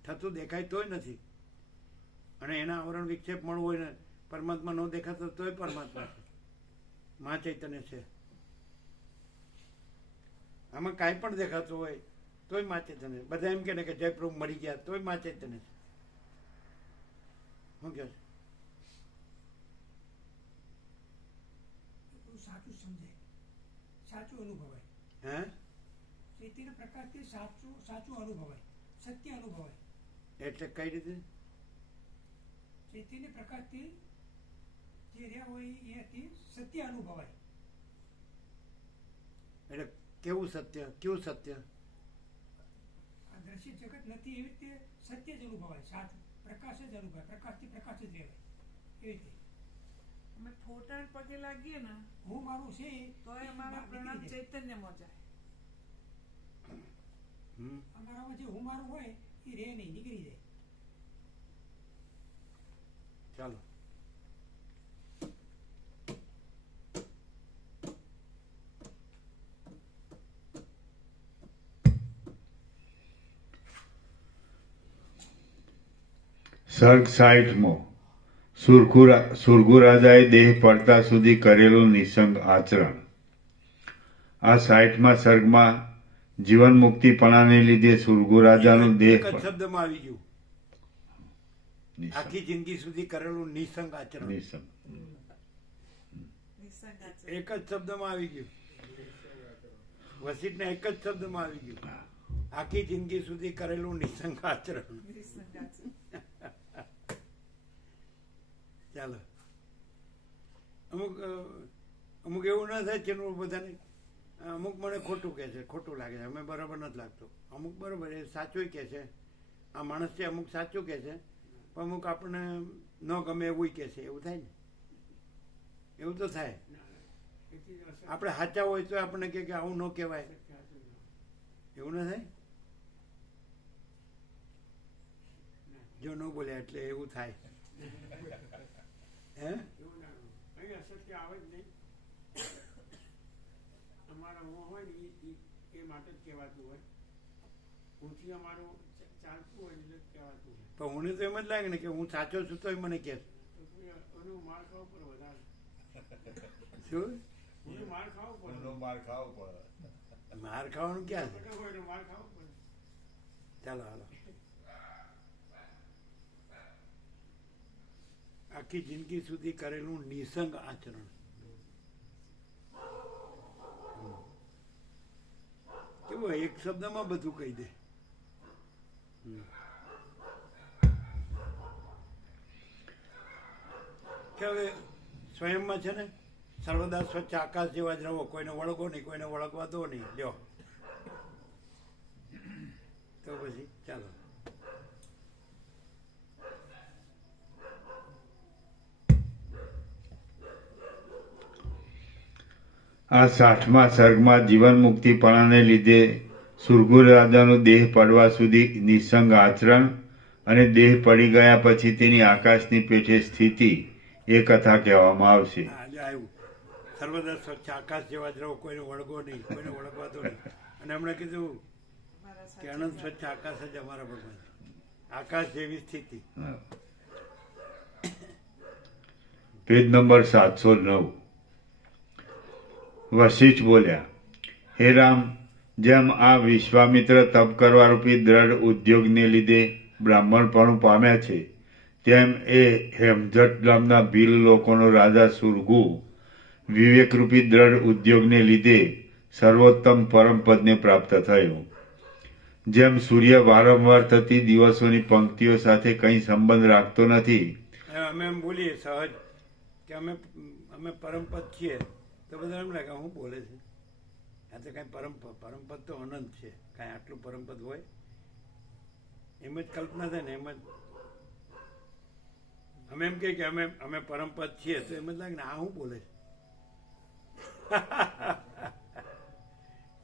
થતું દેખાય તોય નથી, અને એના આવરણ વિક્ષેપ મળવું હોય ને પરમાત્મા ન દેખાતો તોય પરમાત્મા છે, મહા ચૈતન્ય છે. આમાં કાંઈ પણ દેખાતું હોય તોય મહા ચૈતન્ય છે. બધા એમ કે ને કે જયપ્રભુ મરી ગયા તોય મહા ચૈતન્ય છે. શું કહે છે? સાચું સમજાય, સાચું અનુભવાય. હે? ચૈતન્ય પ્રકાશથી સાચું અનુભવાય, સત્ય અનુભવાય. એટલે કઈ રીતે? ચૈતન્ય પ્રકાશથી જે રહ્યા હોય એથી સત્ય અનુભવાય. એટલે કેવું સત્ય? કેવું સત્ય? આ દ્રશ્ય જગત નથી એવી રીતે સત્ય જ અનુભવાય, સાચું પ્રકાશ જ અનુભવાય, પ્રકાશથી પ્રકાશ જ રહેવાય. એવી રીતે અમે ઠોટાણ પગે લાગીએ ને હું મારું છે તો એ અમારો પ્રણામ ચૈતન્યમાં જાય. અમારામાં જે હું મારું હોય એ રહે નહીં, નીકળી જાય. ચાલો, સર્ગ 60મો. સુરગુ રાજાએ દેહ પડતા સુધી કરેલું નિસંગ આચરણ. આ 60મા સર્ગમાં જીવન મુક્તિપણાને લીધે સુરગુ રાજાનો દેહ એક જ શબ્દમાં આવી ગયું, આખી જિંદગી સુધી કરેલું નિસંગ આચરણ. નિસંગ. એક જ શબ્દમાં આવી ગયું, વસીઠને એક જ શબ્દમાં આવી ગયું, આખી જિંદગી સુધી કરેલું નિસંગ આચરણ. ચાલો, અમુક એવું ના થાય ચેનલ બધાને. અમુક મને ખોટું કહે છે, ખોટું લાગે છે, અમે બરાબર નથી લાગતું. અમુક બરાબર એ સાચું કહે છે, આ માણસ છે અમુક સાચું કહે છે, પણ અમુક આપણને ન ગમે એવું કહે છે. એવું થાય ને? એવું તો થાય. આપણે સાચા હોય તો આપણને કહે કે આવું ન કહેવાય, એવું ના થાય? જો ન બોલ્યા એટલે એવું થાય. હે? અહીં અસત્ય આવે જ નહીં. અમારા હું હોય ને એ માટે જ કહેવાતું હોય. હુંથી અમારું ચાલતું હોય એટલે કહેવાતું હોય. પણ મને તો એમ જ લાગે ને કે હું સાચો છું તોય મને કહે. એનું માર ખાવું પડે વધારે. શું? માર ખાવું પડે. માર ખાવાનું ક્યાં છે? માર ખાવું પડે. ચાલો હાલો. આખી જિંદગી સુધી કરેલું નિસંગ આચરણ. કેવું એક શબ્દમાં બધું કહી દે. કે હવે સ્વયંમાં છે ને સર્વદા સ્વચ્છ આકાશ જેવા જ રહો, કોઈને વળગો નહીં, કોઈને વળગવા દો નહીં. લ્યો તો પછી ચાલો. આ 60મા સર્ગમાં જીવન મુક્તિપણાને લીધે સુરગુર રાજાનો દેહ પડવા સુધી નિસંગ આચરણ અને દેહ પડી ગયા પછી તેની આકાશની પેઠે સ્થિતિ એ કથા કહેવામાં આવશે. આજે આવ્યું સર્વદા સ્વચ્છ આકાશ જેવા જ રહો, કોઈને વળગો નહીં, કોઈને વળગવા દો નહીં. અને હમણે કીધું કે અનંત સ્વચ્છ આકાશ જ અમારા ભગવાન, આકાશ જેવી સ્થિતિ. Page number 709. વશિષ્ઠ બોલ્યા, હે રામ, જેમ આ વિશ્વામિત્ર તપ કરવા રૂપી દ્રઢ ઉદ્યોગને લીધે બ્રાહ્મણપણું પામ્યા છે, તેમ એ હેમઝટ ગામના ભીલ લોકોનો રાજા સુરગુ વિવેકરૂપી દ્રઢ ઉદ્યોગને લીધે સર્વોત્તમ પરમપદને પ્રાપ્ત થયો. જેમ સૂર્ય વારંવાર થતી દિવસોની પંક્તિઓ સાથે કંઈ સંબંધ રાખતો નથી. અમે એમ બોલીએ સહજ કે અમે પરમપદ છીએ, તો બધા એમ લાગે હું બોલે છે, આ તો કાંઈ પરમપદ તો અનંત છે, કાંઈ આટલું પરમપદ હોય એમ જ કલ્પના થાય ને. એમ જ અમે એમ કહીએ કે અમે પરમપદ છીએ, તો એમ જ લાગે ને આ હું બોલે છે.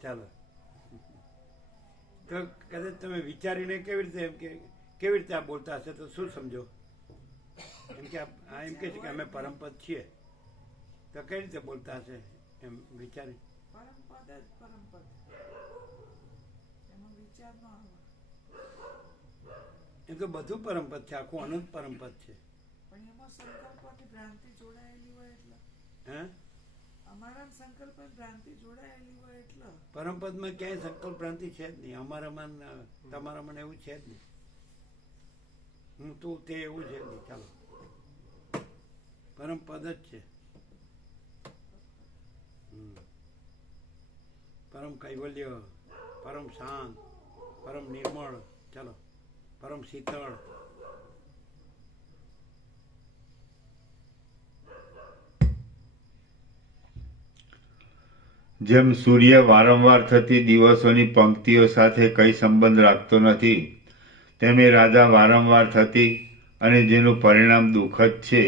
ચાલો, તો કદાચ તમે વિચારીને કેવી રીતે એમ કે કેવી રીતે આ બોલતા હશે તો શું સમજો? એમ કે આ એમ કે છે કે અમે પરમપદ છીએ, તો કઈ રીતે બોલતા હશે એમ વિચારી? પરમપદ જ પરમપદ, એમાં વિચાર ન આવે. એમ તો બધું પરમપદ છે, આખું અનંત પરમપદ છે. પણ એમાં સંકલ્પથી ભ્રાંતિ જોડાયેલી હોય એટલે. હે, અમારા સંકલ્પ ભ્રાંતિ જોડાયેલી હોય એટલે. પરમપદમાં ક્યાંય સંકલ્પ ભ્રાંતિ છે જ નહીં. અમારામાં તમારામાં એવું છે જ નહીં. હું તું તે એવું છે નહીં. ચાલો, પરમપદ જ છે. પરમ કૈવલ્ય, પરમ શાંત, પરમ નિર્મળ, ચાલો પરમ શીતળ. જેમ સૂર્ય વારંવાર થતી દિવસોની પંક્તિઓ સાથે કંઈ સંબંધ રાખતો નથી, તેમ એ રાજા વારંવાર થતી અને જેનું પરિણામ દુઃખદ છે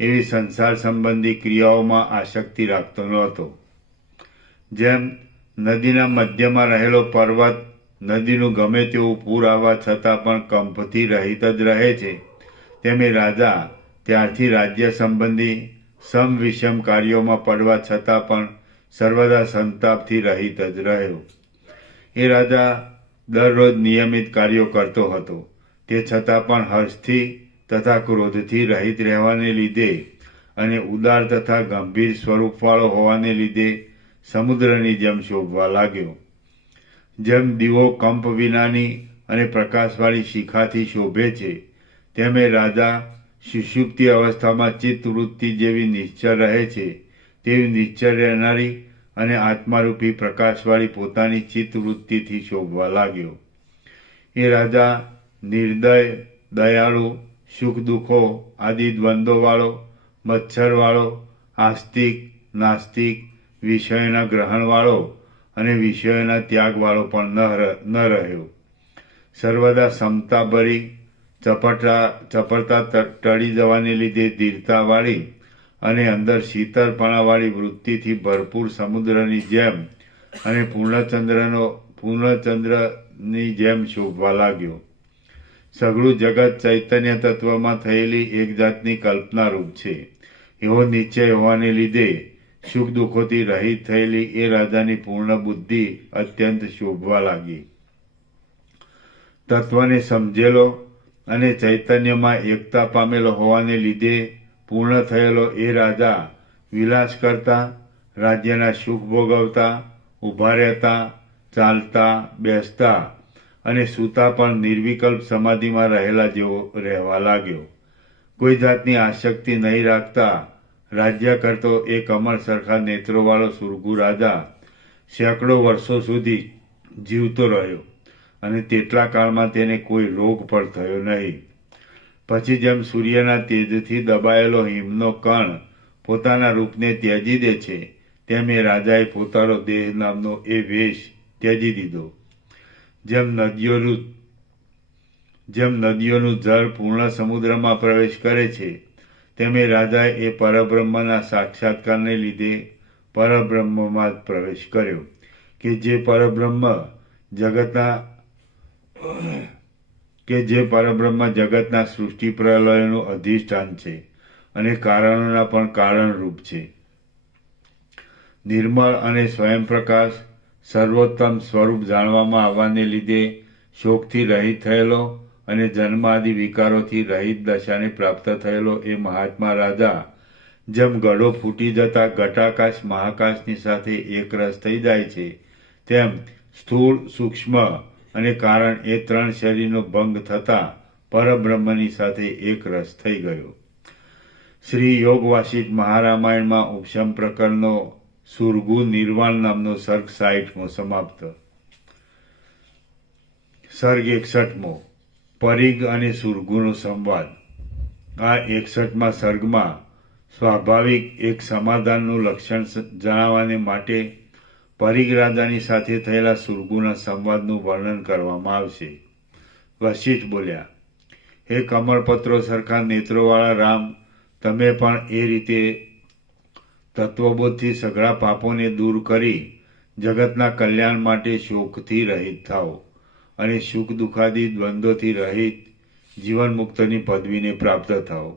એવી સંસાર સંબંધી ક્રિયાઓમાં આસક્તિ રાખતો નહોતો. જેમ નદીના મધ્યમાં રહેલો પર્વત નદીનું ગમે તેવું પૂર આવવા છતાં પણ કંપથી રહિત જ રહે છે, તેમ એ રાજા ત્યારથી રાજ્ય સંબંધી સમ વિષમ કાર્યોમાં પડવા છતાં પણ સર્વદા સંતાપથી રહિત જ રહ્યો. એ રાજા દરરોજ નિયમિત કાર્યો કરતો હતો, તે છતાં પણ હર્ષથી તથા ક્રોધથી રહિત રહેવાને લીધે અને ઉદાર તથા ગંભીર સ્વરૂપવાળો હોવાને લીધે સમુદ્રની જેમ શોભવા લાગ્યો. જેમ દીવો કંપ વિનાની અને પ્રકાશવાળી શિખાથી શોભે છે, તેમ એ રાજા સુષુપ્તિ અવસ્થામાં ચિત્તવૃત્તિ જેવી નિશ્ચળ રહે છે, તેવી નિશ્ચળ રહેનારી અને આત્મારૂપી પ્રકાશવાળી પોતાની ચિત્તવૃત્તિથી શોભવા લાગ્યો. એ રાજા નિર્દય, દયાળુ, સુખ દુઃખો આદિ દ્વંદ્વવાળો, મચ્છરવાળો, આસ્તિક, નાસ્તિક, વિષયોના ગ્રહણવાળો અને વિષયોના ત્યાગવાળો પણ ન રહ્યો. સર્વદા સમતાભરી, ચપળતા ટળી જવાને લીધે ધીરતાવાળી અને અંદર શીતળપણાવાળી વૃત્તિથી ભરપૂર સમુદ્રની જેમ અને પૂર્ણચંદ્રની જેમ શોભવા લાગ્યો. સઘળું જગત ચૈતન્ય તત્વમાં થયેલી એક જાતની કલ્પનારૂપ છે, એવો નિશ્ચય હોવાને લીધે સુખ દુઃખોથી રહિત થયેલી એ રાજાની પૂર્ણ બુદ્ધિ અત્યંત શોભવા લાગી. તત્વને સમજેલો અને ચૈતન્યમાં એકતા પામેલો હોવાને લીધે પૂર્ણ થયેલો એ રાજા વિલાસ કરતા, રાજ્યના સુખ ભોગવતા, ઊભા રહેતા, ચાલતા, બેસતા અને સૂતા પણ નિર્વિકલ્પ સમાધિમાં રહેલા જેવો રહેવા લાગ્યો. કોઈ જાતની આસક્તિ નહીં રાખતા રાજ્ય કરતો એ કમળ સરખા નેત્રોવાળો સુરગુ રાજા સેંકડો વર્ષો સુધી જીવતો રહ્યો અને તેટલા કાળમાં તેને કોઈ રોગ પણ થયો નહીં. પછી જેમ સૂર્યના તેજથી દબાયેલો હિમનો કણ પોતાના રૂપને ત્યજી દે છે, તેમ એ રાજાએ પોતાનો દેહ નામનો એ વેશ ત્યજી દીધો. જેમ નદીઓનું જળ પૂર્ણ સમુદ્રમાં પ્રવેશ કરે છે, તેમ એ રાજાએ એ પરબ્રહ્મના સાક્ષાત્કારને લીધે પરબ્રહ્મમાં જ પ્રવેશ કર્યો, કે જે પરબ્રહ્મ જગતના સૃષ્ટિ પ્રલયોનું અધિષ્ઠાન છે અને કારણોના પણ કારણરૂપ છે. નિર્મળ અને સ્વયંપ્રકાશ સર્વોત્તમ સ્વરૂપ જાણવામાં આવવાને લીધે શોકથી રહિત થયેલો અને જન્મ આદિ વિકારોથી રહિત દશાને પ્રાપ્ત થયેલો એ મહાત્મા રાજા જેમ ગળો ફૂટી જતા ઘટાકાશ મહાકાશની સાથે એકરસ થઈ જાય છે, તેમ સ્થૂળ, સૂક્ષ્મ અને કારણ એ ત્રણ શરીરનો ભંગ થતા પરબ્રહ્મની સાથે એકરસ થઈ ગયો. શ્રી યોગ વાસિષ્ઠ મહારામાયણમાં ઉપશમ પ્રકરણનો સુરગુ નિર્વાણ નામનો સર્ગ 60મો સમાપ્ત. સર્ગ 61મો પરિગ અને સુરગુનો સંવાદ. આ 61મા સર્ગમાં સ્વાભાવિક એક સમાધાનનું લક્ષણ જણાવવાને માટે પરિગ રાજાની સાથે થયેલા સુરગુના સંવાદનું વર્ણન કરવામાં આવશે. વશિષ્ઠ બોલ્યા, હે કમળપત્રો સરખા નેત્રોવાળા રામ, તમે પણ એ રીતે તત્વબોધથી સઘળા પાપોને દૂર કરી જગતના કલ્યાણ માટે શોકથી રહિત થાઓ અને સુખ દુઃખાદી દ્વંદ્વોથી રહિત જીવન મુક્તની પદવીને પ્રાપ્ત થાઓ.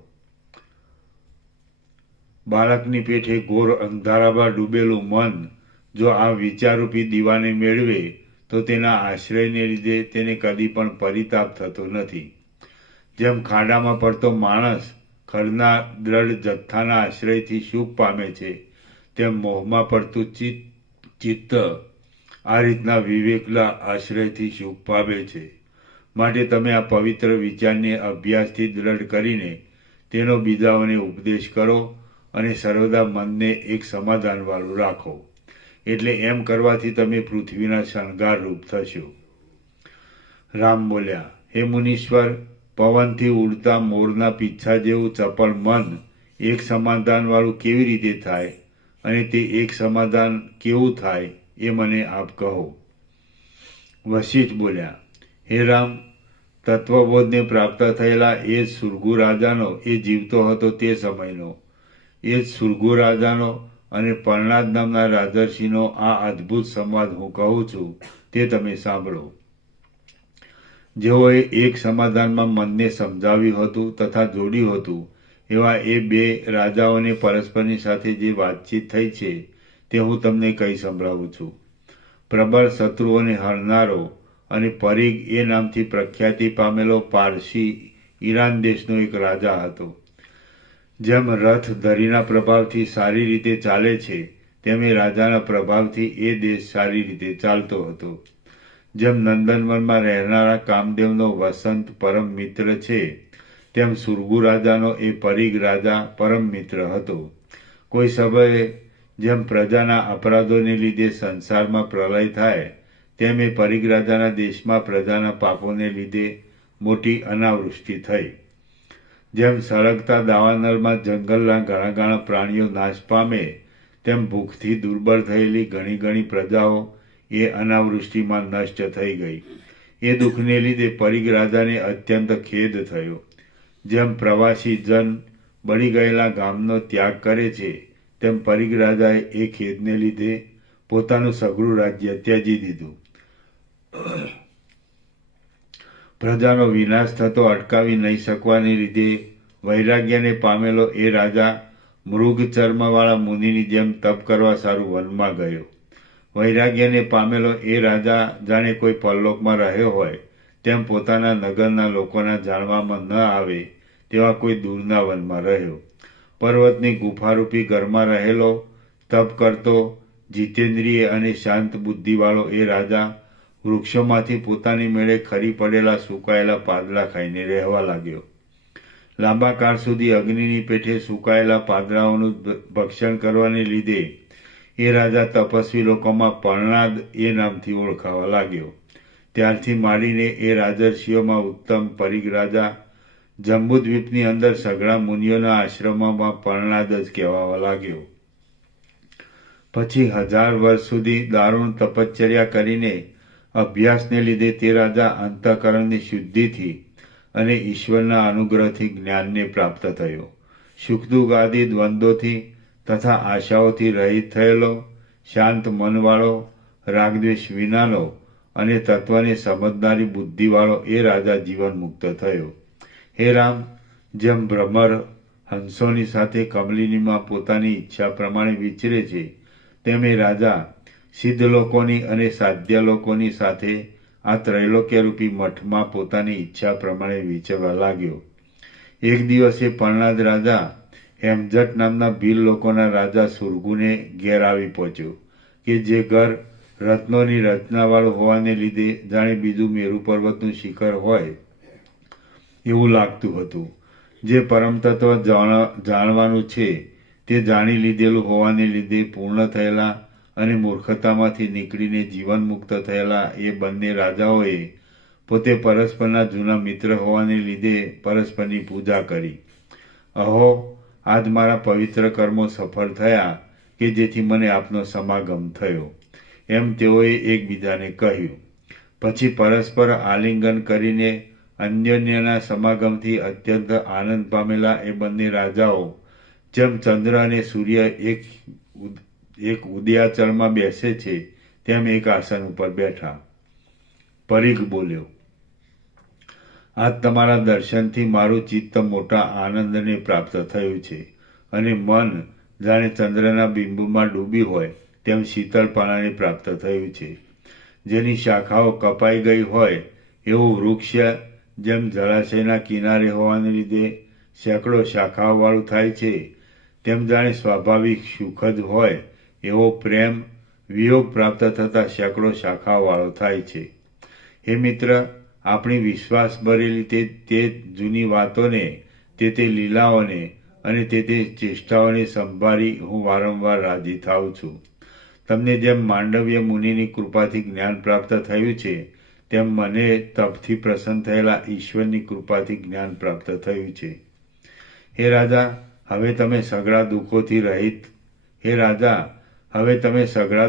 બાળકની પેઠે ઘોર અંધારામાં ડૂબેલું મન જો આ વિચારરૂપી દીવાને મેળવે તો તેના આશ્રયને લીધે તેને કદી પણ પરિતાપ થતો નથી. જેમ ખાડામાં પડતો માણસ ખડના દ્રઢ જથ્થાના આશ્રયથી સુખ પામે છે, તેમ મોહમાં પડતું ચિત્ત આ રીતના વિવેકના આશ્રયથી સુખ પામે છે. માટે તમે આ પવિત્ર વિચારને અભ્યાસથી દ્રઢ કરીને તેનો બીજાઓને ઉપદેશ કરો અને સર્વદા મનને એક સમાધાનવાળું રાખો. એટલે એમ કરવાથી તમે પૃથ્વીના શણગારરૂપ થશો. રામ બોલ્યા, હે મુનીશ્વર, પવનથી ઉડતા મોરના પીછા જેવું ચપળ મન એક સમાધાનવાળું કેવી રીતે થાય અને તે એક સમાધાન કેવું થાય એ મને આપ કહો. વશિષ્ઠ બોલ્યા, હે રામ, તત્વબોધને પ્રાપ્ત થયેલા એ જ સુરગુ રાજાનો, એ જીવતો હતો તે સમયનો એ જ સુરગુ રાજાનો અને પર્ણાદ નામના રાજર્ષિનો આ અદ્ભુત સંવાદ હું કહું છું, તે તમે સાંભળો. જેઓએ એક સમાધાનમાં મનને સમજાવ્યું હતું તથા જોડ્યું હતું, એવા એ બે રાજાઓને પરસ્પરની સાથે જે વાતચીત થઈ છે તે હું તમને કહી સંભળાવું છું. પ્રબળ શત્રુઓને હરનારો અને પરિગ એ નામથી પ્રખ્યાતિ પામેલો પારસી ઈરાન દેશનો એક રાજા હતો. જેમ રથ ધરીના પ્રભાવથી સારી રીતે ચાલે છે, તેમ એ રાજાના પ્રભાવથી એ દેશ સારી રીતે ચાલતો હતો. જેમ નંદનવનમાં રહેનારા કામદેવનો વસંત પરમ મિત્ર છે, તેમ સુરગુ રાજાનો એ પરિગ રાજા પરમ મિત્ર હતો. કોઈ સમયે જેમ પ્રજાના અપરાધોને લીધે સંસારમાં પ્રલય થાય, તેમ એ પરિગ રાજાના દેશમાં પ્રજાના પાપોને લીધે મોટી અનાવૃષ્ટિ થઈ. જેમ સળગતા દાવાનળમાં જંગલના ઘણા ઘણા પ્રાણીઓ નાશ પામે, તેમ ભૂખથી દુર્બળ થયેલી ઘણી ઘણી પ્રજાઓ એ અનાવૃષ્ટિમાં નષ્ટ થઈ ગઈ. એ દુઃખને લીધે પરિગ રાજાને અત્યંત ખેદ થયો. જેમ પ્રવાસી જન બળી ગયેલા ગામનો ત્યાગ કરે છે, તેમ પરિગ રાજાએ એ ખેદને લીધે પોતાનું સઘળું રાજ્ય ત્યજી દીધું. પ્રજાનો વિનાશ થતો અટકાવી નહીં શકવાને લીધે વૈરાગ્યને પામેલો એ રાજા મૃગ ચર્મવાળા મુનિની જેમ તપ કરવા સારું વનમાં ગયો. વૈરાગ્યને પામેલો એ રાજા જાણે કોઈ પરલોકમાં રહ્યો હોય તેમ પોતાના નગરના લોકોના જાણવામાં ન આવે તેવા કોઈ દૂરના વનમાં રહ્યો. પર્વતની ગુફારૂપી ઘરમાં રહેલો તપ કરતો જીતેન્દ્રિય અને શાંત બુદ્ધિવાળો એ રાજા વૃક્ષોમાંથી પોતાની મેળે ખરી પડેલા સુકાયેલા પાંદડા ખાઈને રહેવા લાગ્યો. લાંબા કાળ સુધી અગ્નિની પેઠે સુકાયેલા પાંદડાઓનું ભક્ષણ કરવાને લીધે એ રાજા તપસ્વી લોકોમાં પર્ણાદ એ નામથી ઓળખાવા લાગ્યો. ત્યારથી માંડીને એ રાજર્ષિઓમાં ઉત્તમ પરીગ રાજા જંબુદ્વીપની અંદર સઘળા મુનિઓના આશ્રમોમાં પ્રહલાદ જ કહેવા લાગ્યો. પછી 1000 વર્ષ સુધી દારૂણ તપશ્ચર્યા કરીને અભ્યાસને લીધે તે રાજા અંતઃકરણની શુદ્ધિથી અને ઈશ્વરના અનુગ્રહથી જ્ઞાનને પ્રાપ્ત થયો. સુખદુઃખ આદિ દ્વંદ્વોથી તથા આશાઓથી રહિત થયેલો, શાંત મનવાળો, રાગદ્વેષ વિનાનો અને તત્વને સમજનારી બુદ્ધિવાળો એ રાજા જીવન મુક્ત થયો. હે રામ, જેમ ભ્રમર હંસોની સાથે કમલિનીમાં પોતાની ઈચ્છા પ્રમાણે વિચરે છે, તેમ એ રાજા સિદ્ધ લોકોની અને સાધ્ય લોકોની સાથે આ ત્રૈલોક્યરૂપી મઠમાં પોતાની ઈચ્છા પ્રમાણે વિચરવા લાગ્યો. એક દિવસે પ્રહલાદ રાજા હેમજટ નામના ભીલ લોકોના રાજા સુરગુને ઘેર આવી પહોંચ્યો કે જે ઘર રત્નોની રચનાવાળું હોવાને લીધે જાણે બીજું મેરુ પર્વતનું શિખર હોય એવું લાગતું હતું. જે પરમ તત્વ જાણવાનું છે તે જાણી લીધેલું હોવાને લીધે પૂર્ણ થયેલા અને મૂર્ખતામાંથી નીકળીને જીવન મુક્ત થયેલા એ બંને રાજાઓએ પોતે પરસ્પરના જૂના મિત્ર હોવાને લીધે પરસ્પરની પૂજા કરી. અહો, આજ મારા પવિત્ર કર્મો સફળ થયા કે જેથી મને આપનો સમાગમ થયો, એમ તેઓએ એકબીજાને કહ્યું. પછી પરસ્પર આલિંગન કરીને અન્યોન્યના સમાગમથી અત્યંત આનંદ પામેલા એ બંને રાજાઓ જેમ ચંદ્ર અને સૂર્ય એક ઉદયાચળમાં બેસે છે તેમ એક આસન ઉપર બેઠા. પરીઘ બોલ્યો, આજ તમારા દર્શનથી મારું ચિત્ત મોટા આનંદને પ્રાપ્ત થયું છે અને મન જાણે ચંદ્રના બિંબમાં ડૂબી હોય તેમ શીતળપણાને પ્રાપ્ત થયું છે. જેની શાખાઓ કપાઈ ગઈ હોય એવું વૃક્ષ જેમ જળાશયના કિનારે હોવાને લીધે સેંકડો શાખાઓવાળું થાય છે, તેમ જાણે સ્વાભાવિક સુખ જ હોય એવો પ્રેમ વિયોગ પ્રાપ્ત થતા સેંકડો શાખાઓવાળો થાય છે. હે મિત્ર, આપણી વિશ્વાસ ભરેલી તે જૂની વાતોને, તે લીલાઓને અને તે ચેષ્ટાઓને સંભાળી હું વારંવાર રાજી થાઉં છું. તમને જેમ માંડવ્ય મુનિની કૃપાથી જ્ઞાન પ્રાપ્ત થયું છે, તેમ મને તપથી પ્રસન્ન થયેલા ઈશ્વરની કૃપાથી જ્ઞાન પ્રાપ્ત થયું છે. હે રાજા, હવે તમે સઘળા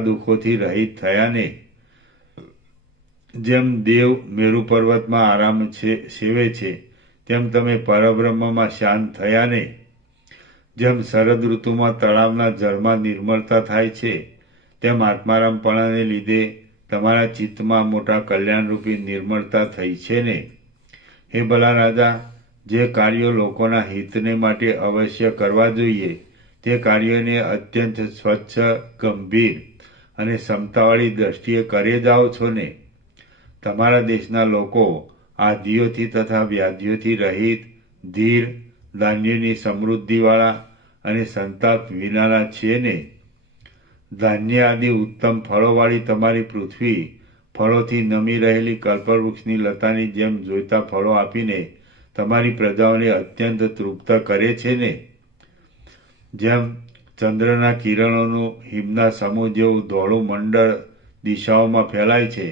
દુઃખોથી રહિત થયા ને? જેમ દેવ મેરુ પર્વતમાં આરામ સેવે છે, તેમ તમે પરબ્રહ્મમાં શાંત થયા ને? જેમ શરદ ઋતુમાં તળાવના જળમાં નિર્મળતા થાય છે, તેમ આત્મારામપણાને લીધે તમારા ચિત્તમાં મોટા કલ્યાણરૂપી નિર્મળતા થઈ છે ને? હે ભલા રાજા, જે કાર્યો લોકોના હિતને માટે અવશ્ય કરવા જોઈએ તે કાર્યોને અત્યંત સ્વચ્છ, ગંભીર અને ક્ષમતાવાળી દ્રષ્ટિએ કરે જાઓ છો ને? તમારા દેશના લોકો આધિઓથી તથા વ્યાધિઓથી રહિત, ધીર, ધાન્યની સમૃદ્ધિવાળા અને સંતાપ વિનાના છે ને? ધાન્ય આદિ ઉત્તમ ફળોવાળી તમારી પૃથ્વી ફળોથી નમી રહેલી કલ્પવૃક્ષની લતાની જેમ જોઈતા ફળો આપીને તમારી પ્રજાઓને અત્યંત તૃપ્ત કરે છે ને? જેમ ચંદ્રના કિરણોનું હિમના સમૂહ જેવું ધોળું મંડળ દિશાઓમાં ફેલાય છે,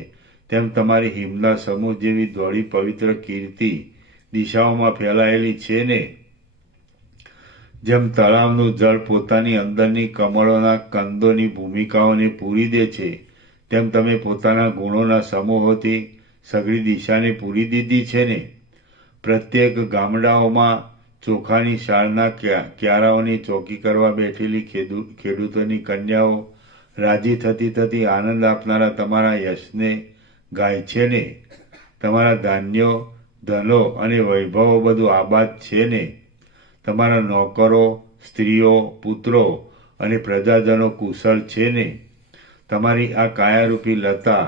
તેમ તમારી હિમના સમૂહ જેવી ધોળી પવિત્ર કીર્તિ દિશાઓમાં ફેલાયેલી છે ને? જેમ તળાવનું જળ પોતાની અંદરની કમળોના કંદોની ભૂમિકાઓને પૂરી દે છે, તેમ તમે પોતાના ગુણોના સમૂહોથી સઘળી દિશાને પૂરી દીધી છે ને? પ્રત્યેક ગામડાઓમાં ચોખાની શાળના ક્યારાઓની ચોકી કરવા બેઠેલી ખેડૂતોની કન્યાઓ રાજી થતી આનંદ આપનારા તમારા યશને ગાય છે ને? તમારા ધાન્યો, ધનો અને વૈભવો બધું આબાદ છે ને? તમારા નોકરો, સ્ત્રીઓ, પુત્રો અને પ્રજાજનો કુશળ છે ને? તમારી આ કાયારૂપી લતા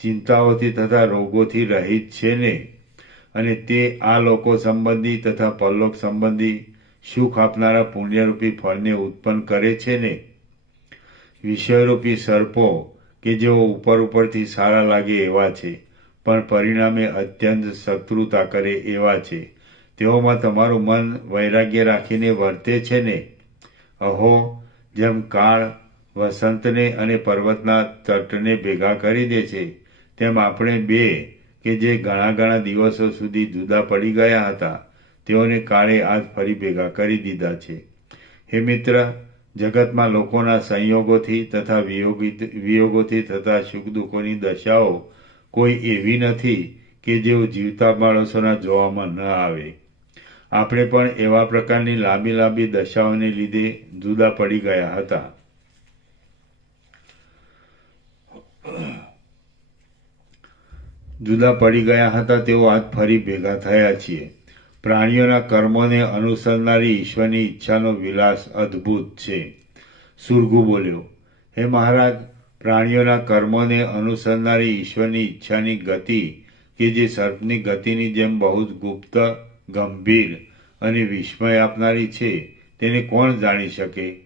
ચિંતાઓથી તથા રોગોથી રહિત છે ને? અને તે આ લોકો સંબંધી તથા પરલોક સંબંધી સુખ આપનારા પુણ્યરૂપી ફળને ઉત્પન્ન કરે છે ને? વિષયરૂપી સર્પો કે જેઓ ઉપરથી સારા લાગે એવા છે, પણ પરિણામે અત્યંત શત્રુતા કરે એવા છે, તેઓમાં તમારું મન વૈરાગ્ય રાખીને વર્તે છે ને? અહો, જેમ કાળ વસંતને અને પર્વતના તટને ભેગા કરી દે છે, તેમ આપણે બે કે જે ઘણા ઘણા દિવસો સુધી જુદા પડી ગયા હતા તેઓને કાળે આજ ફરી ભેગા કરી દીધા છે. હે મિત્ર, જગતમાં લોકોના સંયોગોથી તથા વિયોગોથી થતા સુખ દુઃખોની દશાઓ કોઈ એવી નથી કે જેઓ જીવતા માણસોના જોવામાં ન આવે. આપણે પણ એવા પ્રકારની લાંબી લાંબી દશાઓને લીધે જુદા પડી ગયા હતા. તેઓ આજ ફરી ભેગા થયા છીએ. પ્રાણીઓના કર્મોને અનુસરનારી ઈશ્વરની ઈચ્છાનો વિલાસ અદ્ભુત છે. સુરગુ બોલ્યો, હે મહારાજ, પ્રાણીઓના કર્મોને અનુસરનારી ઈશ્વરની ઈચ્છાની ગતિ કે જે સર્પની ગતિની જેમ બહુ જ ગુપ્ત, ગંભીર અને વિસ્મય આપનારી છે તેને કોણ જાણી શકે?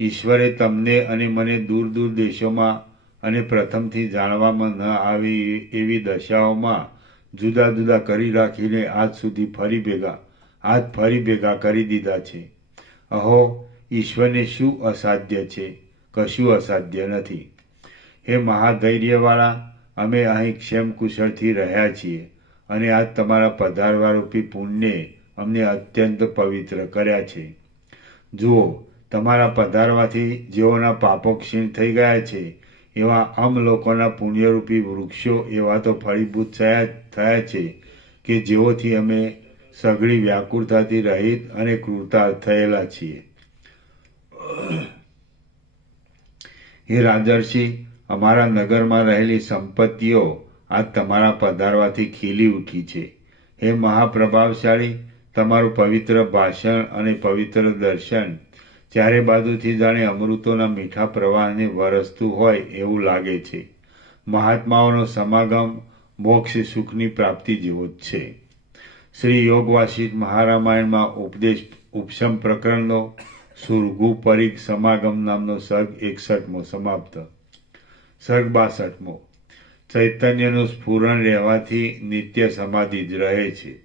ઈશ્વરે તમને અને મને દૂર દૂર દેશોમાં અને પ્રથમથી જાણવામાં ન આવે એવી દશાઓમાં જુદા જુદા કરી રાખીને આજ ફરી ભેગા કરી દીધા છે. અહો, ઈશ્વરને શું અસાધ્ય છે? કશું અસાધ્ય નથી. હે મહાધૈર્યવાળા, અમે અહીં ક્ષેમ કુશળથી રહ્યા છીએ અને આજ તમારા પધારવારૂપી પુણ્યે અમને અત્યંત પવિત્ર કર્યા છે. જુઓ, તમારા પધારવાથી જેઓના પાપો ક્ષીણ થઈ ગયા છે એવા લોકોના પુણ્યરૂપી વૃક્ષો એવા તો ફળીભૂત થયા છે કે જેઓથી અમે સઘળી વ્યાકુળતાથી રહિત અને કૃતાર્થ થયેલા છીએ. હે રાજર્ષિ, અમારા નગરમાં રહેલી સંપત્તિઓ આજ તમારા પધારવાથી ખીલી ઉઠી છે. હે મહાપ્રભાવશાળી, તમારું પવિત્ર ભાષણ અને પવિત્ર દર્શન ચારે બાજુથી જાણે અમૃતોના મીઠા પ્રવાહને વરસતું હોય એવું લાગે છે. મહાત્માઓનો સમાગમ મોક્ષ સુખની પ્રાપ્તિ જેવો જ છે. શ્રી યોગવાસિષ્ઠ મહારામાયણમાં ઉપશમ પ્રકરણનો સુરગુ પરિગ સમાગમ નામનો સર્ગ 61મો સમાપ્ત. સર્ગ 62મો. ચૈતન્યનું સ્ફુરણ રહેવાથી નિત્ય સમાધિ જ રહે છે.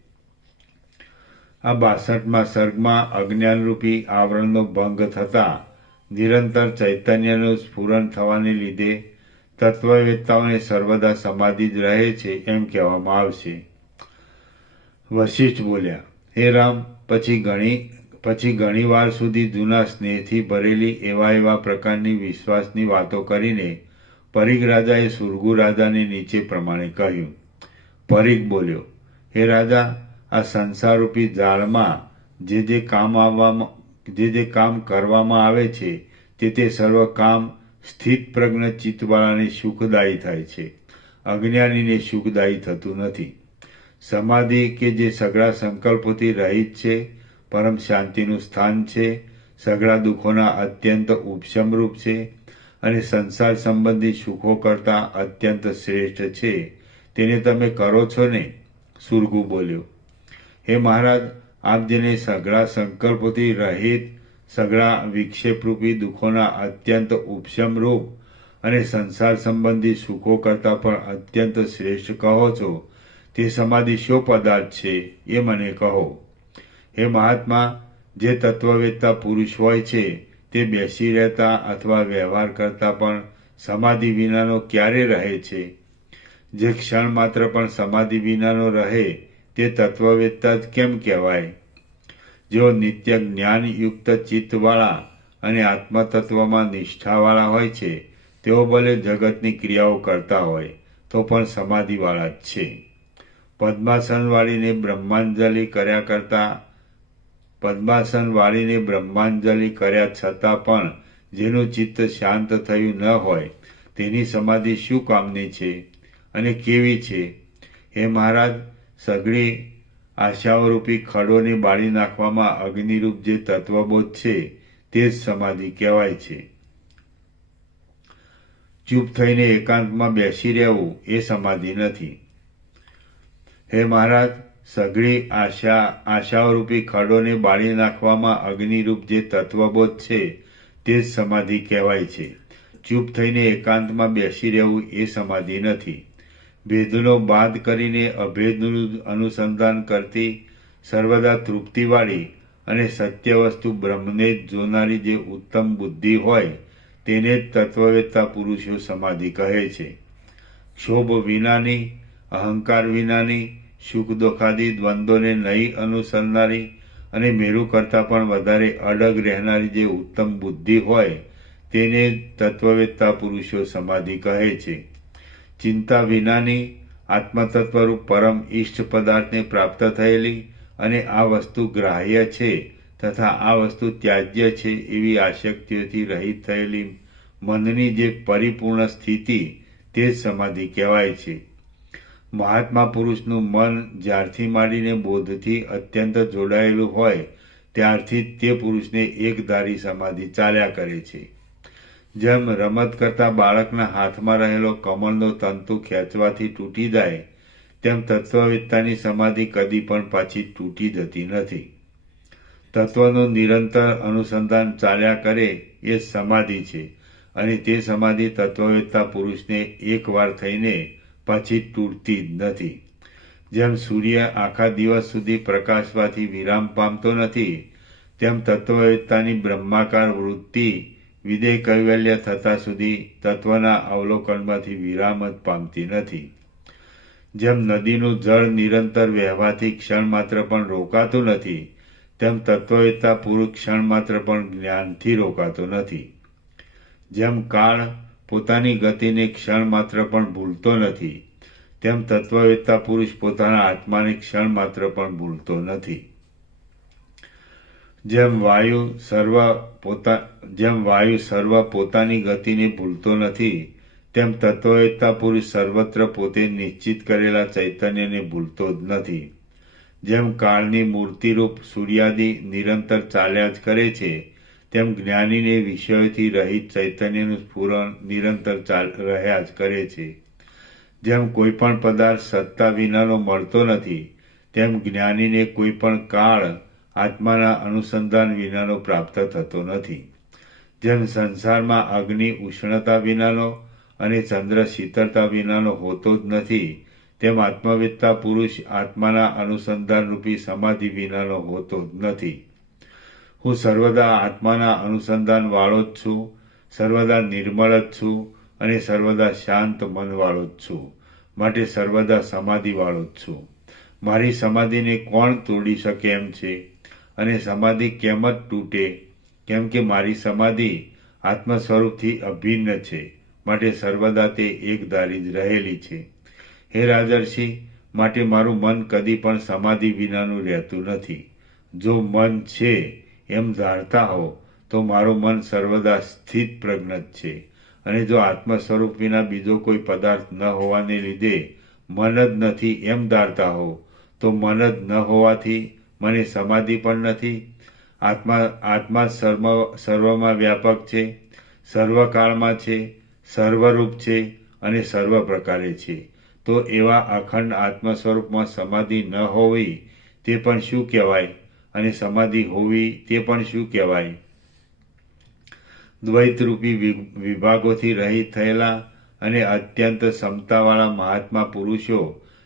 આ 62મા સર્ગમાં અજ્ઞાનરૂપી આવરણનો ભંગ થતા નિરંતર ચૈતન્યનું સ્ફુરણ થવાને લીધે તત્વવેત્તાઓને સર્વદા સમાધિ જ રહે છે એમ કહેવામાં આવશે. વશિષ્ઠ બોલ્યા, હે રામ, પછી ઘણી વાર સુધી જૂના સ્નેહથી ભરેલી એવા પ્રકારની વિશ્વાસની વાતો કરીને પરિગ રાજાએ સુરગુ રાજાને નીચે પ્રમાણે કહ્યું. પરિગ બોલ્યો, હે રાજા, આ સંસારરૂપી જાળમાં જે કામ કરવામાં આવે છે તે સર્વ કામ સ્થિત પ્રજ્ઞ ચિત્તવાળાને સુખદાયી થાય છે, અજ્ઞાનીને સુખદાયી થતું નથી. સમાધિ કે જે સઘળા સંકલ્પોથી રહિત છે, પરમ શાંતિનું સ્થાન છે, સઘળા દુઃખોના અત્યંત ઉપશમરૂપ છે અને સંસાર સંબંધી સુખો કરતાં અત્યંત શ્રેષ્ઠ છે, તેને તમે કરો છો ને? સુરગુ બોલ્યો, હે મહારાજ, આપ જેને સઘળા સંકલ્પોથી રહિત, સઘળા વિક્ષેપરૂપી દુઃખોના અત્યંત ઉપશમરૂપ અને સંસાર સંબંધી સુખો કરતાં પણ અત્યંત શ્રેષ્ઠ કહો છો, તે સમાધિ શો પદાર્થ છે એ મને કહો. હે મહાત્મા, જે તત્વવેત્તા પુરુષ હોય છે તે બેસી રહેતા અથવા વ્યવહાર કરતા પણ સમાધિ વિનાનો ક્યારે રહે છે? જે ક્ષણ માત્ર પણ સમાધિ વિનાનો રહે તે તત્વવેત્તા જ કેમ કહેવાય? જેઓ નિત્ય જ્ઞાનયુક્ત ચિત્તવાળા અને આત્મતત્વમાં નિષ્ઠાવાળા હોય છે તેઓ ભલે જગતની ક્રિયાઓ કરતા હોય તો પણ સમાધિવાળા જ છે. પદ્માસન વાળીને બ્રહ્માંજલિ કર્યા છતાં પણ જેનું ચિત્ત શાંત થયું ન હોય તેની સમાધિ શું કામની છે અને કેવી છે? હે મહારાજ, સઘળી આશાઓરૂપી ખડોને બાળી નાખવામાં અગ્નિરૂપ જે તત્વબોધ છે તે જ સમાધિ કહેવાય છે. ચૂપ થઈને એકાંતમાં બેસી રહેવું એ સમાધિ નથી. હે મહારાજ, સઘળી આશાઓરૂપી ખડોને બાળી નાખવામાં અગ્નિરૂપ જે તત્વબોધ છે તે જ સમાધિ કહેવાય છે. ચૂપ થઈને એકાંતમાં બેસી રહેવું એ સમાધિ નથી. ભેદનો બાદ કરીને અભેદનું અનુસંધાન કરતી, સર્વદા તૃપ્તિવાળી અને સત્ય વસ્તુ બ્રહ્મને જ જોનારી જે ઉત્તમ બુદ્ધિ હોય તેને જ તત્વવેત્તા પુરુષો સમાધિ કહે છે. ક્ષોભ વિનાની, અહંકાર વિનાની, સુખ દુઃખાદી દ્વંદ્વોને નહીં અનુસરનારી અને મેરુ કરતાં પણ વધારે અડગ રહેનારી જે ઉત્તમ બુદ્ધિ હોય તેને તત્વવેત્તા પુરુષો સમાધિ કહે છે. ચિંતા વિનાની, આત્મતત્વરૂપ પરમ ઈષ્ટ પદાર્થને પ્રાપ્ત થયેલી અને આ વસ્તુ ગ્રાહ્ય છે તથા આ વસ્તુ ત્યાજ્ય છે એવી આસક્તિઓથી રહિત થયેલી મનની જે પરિપૂર્ણ સ્થિતિ તે જ સમાધિ કહેવાય છે. મહાત્મા પુરુષનું મન જ્યારથી માંડીને બોધથી અત્યંત જોડાયેલું હોય ત્યારથી તે પુરુષને એકધારી સમાધિ ચાલ્યા કરે છે. જેમ રમત કરતા બાળકના હાથમાં રહેલો કમળનો તંતુ ખેંચવાથી તૂટી જાય તેમ તત્વવેત્તાની સમાધિ કદી પણ પાછી તૂટી જતી નથી. તત્વનું નિરંતર અનુસંધાન ચાલ્યા કરે એ સમાધિ છે અને તે સમાધિ તત્વવેત્તા પુરુષને એકવાર થઈને પાછી તૂટતી જ નથી. જેમ સૂર્ય આખા દિવસ સુધી પ્રકાશવાથી વિરામ પામતો નથી તેમ તત્વવેત્તાની બ્રહ્માકાર વૃત્તિ વિદેહ કૈવલ્ય થતા સુધી તત્વના અવલોકનમાંથી વિરામ જ પામતી નથી. જેમ નદીનું જળ નિરંતર વહેવાથી ક્ષણ માત્ર પણ રોકાતું નથી તેમ તત્વવેત્તા પુરુષ ક્ષણ માત્ર પણ જ્ઞાનથી રોકાતો નથી. જેમ કાળ પોતાની ગતિને ક્ષણ માત્ર પણ ભૂલતો નથી તેમ તત્વવેત્તા પુરુષ પોતાના આત્માને ક્ષણ માત્ર પણ ભૂલતો નથી. જેમ વાયુ સર્વ પોતાની ગતિને ભૂલતો નથી તેમ તત્વવેત્તા પુરુષ સર્વત્ર પોતે નિશ્ચિત કરેલા ચૈતન્યને ભૂલતો જ નથી. જેમ કાળની મૂર્તિરૂપ સૂર્યાદિ નિરંતર ચાલ્યા જ કરે છે તેમ જ્ઞાનીને વિષયોથી રહિત ચૈતન્યનું સ્ફુરણ નિરંતર રહ્યા જ કરે છે. જેમ કોઈ પણ પદાર્થ સત્તા વિનાનો મળતો નથી તેમ જ્ઞાનીને કોઈ પણ કાળ આત્માના અનુસંધાન વિનાનો પ્રાપ્ત થતો નથી. જેમ સંસારમાં અગ્નિ ઉષ્ણતા વિનાનો અને ચંદ્ર શીતળતા વિનાનો હોતો જ નથી તેમ આત્મવેત્તા પુરુષ આત્માના અનુસંધાન રૂપી સમાધિ વિનાનો હોતો જ નથી. હું સર્વદા આત્માના અનુસંધાન વાળો જ છું, સર્વદા નિર્મળ જ છું અને સર્વદા શાંત મનવાળો જ છું, માટે સર્વદા સમાધિવાળો જ છું. મારી સમાધિને કોણ તોડી શકે એમ છે અને સમાધિ કેમ જ તૂટે? કેમ કે મારી સમાધિ આત્મ સ્વરૂપથી અભિન્ન છે, માટે સર્વદા તે એકધારી જ રહેલી છે. હે રાજર્ષિ, માટે મારું મન કદી પણ સમાધિ વિનાનું રહેતું નથી. જો મન છે એમ ધારતા હો તો મારું મન સર્વદા સ્થિત પ્રજ્ઞ જ છે અને જો આત્મ સ્વરૂપ વિના બીજો કોઈ પદાર્થ ન હોવાને લીધે મન જ નથી એમ ધારતા હો તો મન જ ન હોવાથી મને સમાધિ પણ નથી. આત્મા સર્વમાં વ્યાપક છે, સર્વકાળમાં છે, સર્વરૂપ છે અને સર્વ પ્રકારે છે. તો એવા અખંડ આત્મ સ્વરૂપમાં સમાધિ ન હોવી તે પણ શું કહેવાય અને સમાધિ હોવી તે પણ શું કહેવાય? દ્વૈતરૂપી વિભાગોથી રહિત થયેલા અને અત્યંત ક્ષમતાવાળા મહાત્મા પુરુષો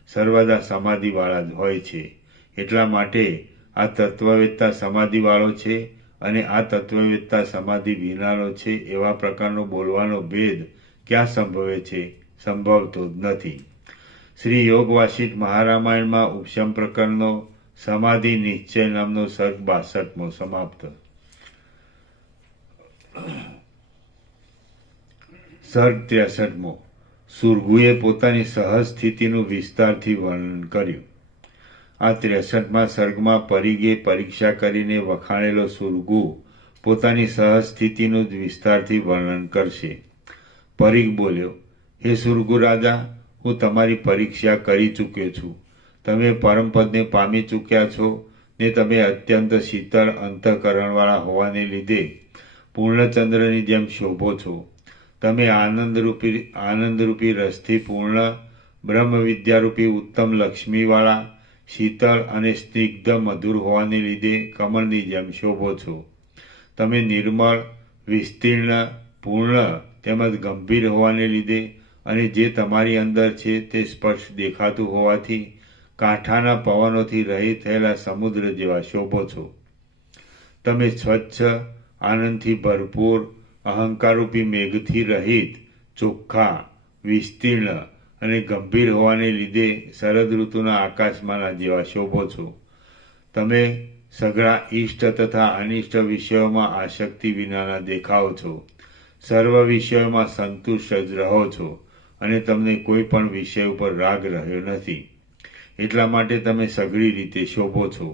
સર્વદા સમાધિવાળા જ હોય છે. એટલા માટે આ તત્વવેત્તા સમાધિવાળો છે અને આ તત્વવેત્તા સમાધિ વિનાનો છે એવા પ્રકારનો બોલવાનો ભેદ ક્યાં સંભવે છે? સંભવતો જ નથી. શ્રી યોગ વાસિષ્ઠ મહારામાયણમાં ઉપશમ પ્રકરણનો સમાધિ નિશ્ચય નામનો સર્ગ 62મો સમાપ્ત. સર્ગ 63મો. સુરગુએ પોતાની સહજ સ્થિતિનું વિસ્તારથી વર્ણન કર્યું. આ 63મા સર્ગમાં પરિગે પરીક્ષા કરીને વખાણેલો સુરગુ પોતાની સહજ સ્થિતિનું જ વિસ્તારથી વર્ણન કરશે. પરિગ બોલ્યો, હે સુરગુ રાજા, હું તમારી પરીક્ષા કરી ચૂક્યો છું. તમે પરમપદને પામી ચૂક્યા છો ને તમે અત્યંત શીતળ અંતઃકરણવાળા હોવાને લીધે પૂર્ણચંદ્રની જેમ શોભો છો. તમે આનંદરૂપી રસથી પૂર્ણ બ્રહ્મ વિદ્યારૂપી ઉત્તમ લક્ષ્મીવાળા શીતળ અને સ્નિગ્ધ મધુર હોવાને લીધે કમળની જેમ શોભો છો. તમે નિર્મળ, વિસ્તીર્ણ, પૂર્ણ તેમજ ગંભીર હોવાને લીધે અને જે તમારી અંદર છે તે સ્પષ્ટ દેખાતું હોવાથી કાંઠાના પવનોથી રહિત થયેલા સમુદ્ર જેવા શોભો છો. તમે સ્વચ્છ, આનંદથી ભરપૂર, અહંકારરૂપી મેઘથી રહિત, ચોખ્ખા, વિસ્તીર્ણ અને ગંભીર હોવાને લીધે શરદ ઋતુના આકાશમાંના જેવા શોભો છો. તમે સઘળા ઇષ્ટ તથા અનિષ્ટ વિષયોમાં આસક્તિ વિનાના દેખાવ છો. સર્વ વિષયોમાં સંતુષ્ટ જ રહો છો અને તમને કોઈ પણ વિષય ઉપર રાગ રહ્યો નથી. એટલા માટે તમે સઘળી રીતે શોભો છો.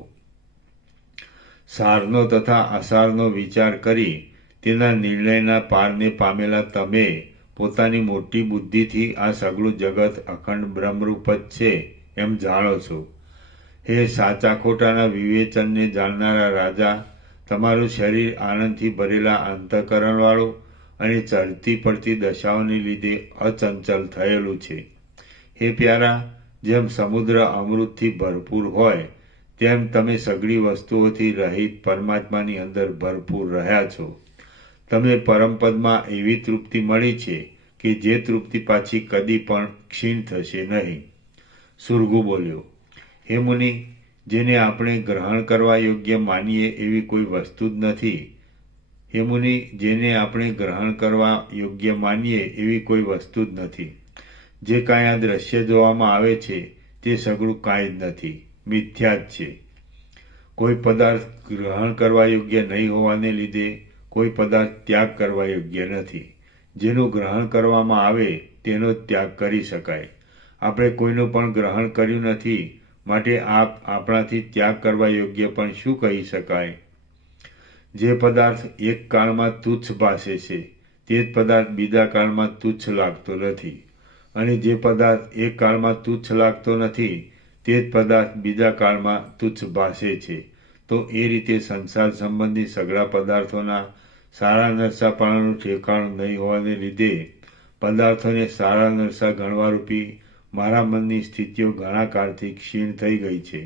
સારનો તથા અસારનો વિચાર કરી તેના નિર્ણયના પારને પામેલા તમે પોતાની મોટી બુદ્ધિથી આ સઘળું જગત અખંડ બ્રહ્મરૂપ જ છે એમ જાણો છો. હે સાચા ખોટાના વિવેચનને જાણનારા રાજા, તમારું શરીર આનંદથી ભરેલા અંતઃકરણવાળું અને ચડતી પડતી દશાઓને લીધે અચંચલ થયેલું છે. હે પ્યારા, જેમ સમુદ્ર અમૃતથી ભરપૂર હોય તેમ તમે સઘળી વસ્તુઓથી રહિત પરમાત્માની અંદર ભરપૂર રહ્યા છો. તમને પરમપદમાં એવી તૃપ્તિ મળી છે કે જે તૃપ્તિ પાછી કદી પણ ક્ષીણ થશે નહીં. સુરગુ બોલ્યો, હે મુનિ, જેને આપણે ગ્રહણ કરવા યોગ્ય માનીએ એવી કોઈ વસ્તુ જ નથી. હે મુનિ, જેને આપણે ગ્રહણ કરવા યોગ્ય માનીએ એવી કોઈ વસ્તુ જ નથી. જે કાંઈ આ દ્રશ્ય જોવામાં આવે છે તે સઘળું કાંઈ જ નથી, મિથ્યા જ છે. કોઈ પદાર્થ ગ્રહણ કરવા યોગ્ય નહીં હોવાને લીધે કોઈ પદાર્થ ત્યાગ કરવા યોગ્ય નથી. જેનું ગ્રહણ કરવામાં આવે તેનો જ ત્યાગ કરી શકાય. આપણે કોઈનું પણ ગ્રહણ કર્યું નથી, માટે આપણાથી ત્યાગ કરવા યોગ્ય પણ શું કહી શકાય? જે પદાર્થ એક કાળમાં તુચ્છ ભાસે છે તે જ પદાર્થ બીજા કાળમાં તુચ્છ લાગતો નથી, અને જે પદાર્થ એક કાળમાં તુચ્છ લાગતો નથી તે જ પદાર્થ બીજા કાળમાં તુચ્છ ભાસે છે. તો એ રીતે સંસાર સંબંધી સઘળા પદાર્થોના સારા નરસાપણાનું ઠેકાણું નહીં હોવાને લીધે પદાર્થોને સારા નરસા ગણવારૂપી મારા મનની સ્થિતિઓ ઘણા કાળથી ક્ષીણ થઈ ગઈ છે.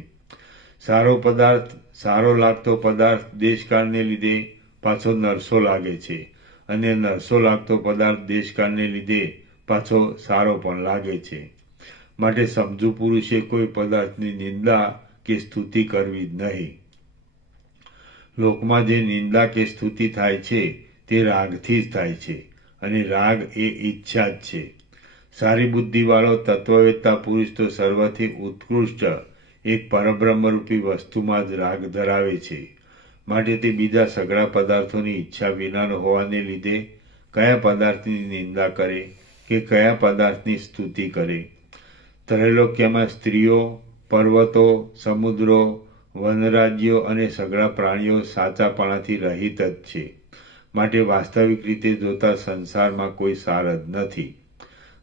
સારો લાગતો પદાર્થ દેશકાળને લીધે પાછો નરસો લાગે છે, અને નરસો લાગતો પદાર્થ દેશકાળને લીધે પાછો સારો પણ લાગે છે. માટે સમજુ પુરુષે કોઈ પદાર્થની નિંદા કે સ્તુતિ કરવી જ નહીં. લોકમાં જે નિંદા કે સ્તુતિ થાય છે તે રાગથી જ થાય છે, અને રાગ એ ઈચ્છા જ છે. સારી બુદ્ધિવાળો તત્વવેત્તા પુરુષ તો સર્વથી ઉત્કૃષ્ટ એક પરબ્રહ્મરૂપી વસ્તુમાં જ રાગ ધરાવે છે. માટે તે બીજા સઘળા પદાર્થોની ઈચ્છા વિનાનો હોવાને લીધે કયા પદાર્થની નિંદા કરે કે કયા પદાર્થની સ્તુતિ કરે. ત્રૈલોક્યમાં સ્ત્રીઓ, પર્વતો, સમુદ્રો, વનરાજ્યો અને સઘળા પ્રાણીઓ સાચાપણાથી રહિત જ છે. માટે વાસ્તવિક રીતે જોતા સંસારમાં કોઈ સાર જ નથી.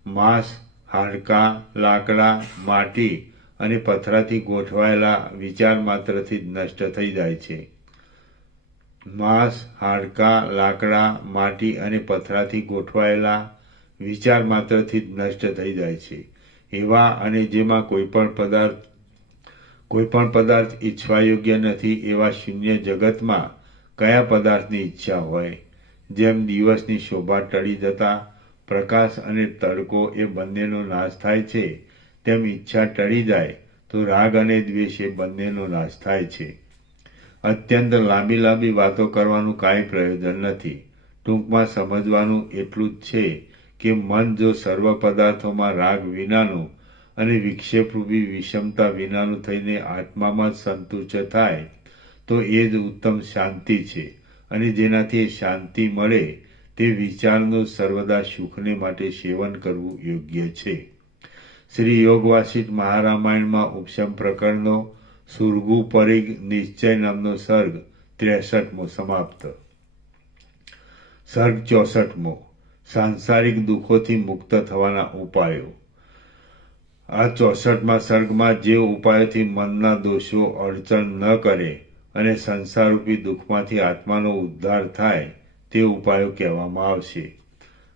માંસ, હાડકાં, લાકડા, માટી અને પથરાથી ગોઠવાયેલા વિચાર માત્રથી જ નષ્ટ થઈ જાય છે. માંસ, હાડકાં, લાકડા, માટી અને પથરાથી ગોઠવાયેલા વિચાર માત્રથી જ નષ્ટ થઈ જાય છે. એવા અને જેમાં કોઈ પણ પદાર્થ ઈચ્છવા યોગ્ય નથી એવા શૂન્ય જગતમાં કયા પદાર્થની ઈચ્છા હોય? જેમ દિવસની શોભા ટળી જતા પ્રકાશ અને તડકો એ બંનેનો નાશ થાય છે, તેમ ઈચ્છા ટળી જાય તો રાગ અને દ્વેષ એ બંનેનો નાશ થાય છે. અત્યંત લાંબી વાતો કરવાનું કાંઈ પ્રયોજન નથી. ટૂંકમાં સમજવાનું એટલું જ છે કે મન જો સર્વ પદાર્થોમાં રાગ વિનાનું અને વિક્ષેપરૂપી વિષમતા વિનાનું થઈને આત્મામાં જ સંતુષ્ટ થાય તો એ જ ઉત્તમ શાંતિ છે, અને જેનાથી શાંતિ મળે તે વિચારનું સર્વદા સુખને માટે સેવન કરવું યોગ્ય છે. શ્રી યોગ વાસિષ્ઠ મહારામાયણમાં ઉપશમ પ્રકરણનો સુરગુ પરિગ નિશ્ચય નામનો સર્ગ 63મો સમાપ્ત. સર્ગ 64મો સાંસારિક દુઃખોથી મુક્ત થવાના ઉપાયો. આ 64મા સર્ગમાં જે ઉપાયોથી મનના દોષો અડચણ ન કરે અને સંસારરૂપી દુઃખમાંથી આત્માનો ઉદ્ધાર થાય તે ઉપાયો કહેવામાં આવશે.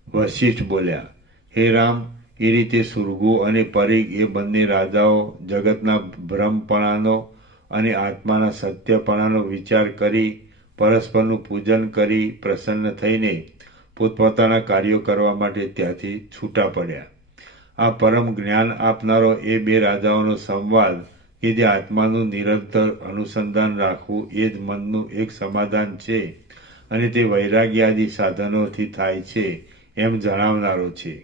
વશિષ્ઠ બોલ્યા, હે રામ, એ રીતે સુરગુ અને પરિગ એ બંને રાજાઓ જગતના ભ્રમપણાનો અને આત્માના સત્યપણાનો વિચાર કરી પરસ્પરનું પૂજન કરી પ્રસન્ન થઈને પોતપોતાના કાર્યો કરવા માટે ત્યાંથી છૂટા પડ્યા. આ પરમ જ્ઞાન આપનારો એ બે રાજાઓનો સંવાદ કે જે આત્માનું નિરંતર અનુસંધાન રાખવું એ જ મનનું એક સમાધાન છે, અને તે વૈરાગ્યાદિ સાધનોથી થાય છે એમ જણાવનારો છે.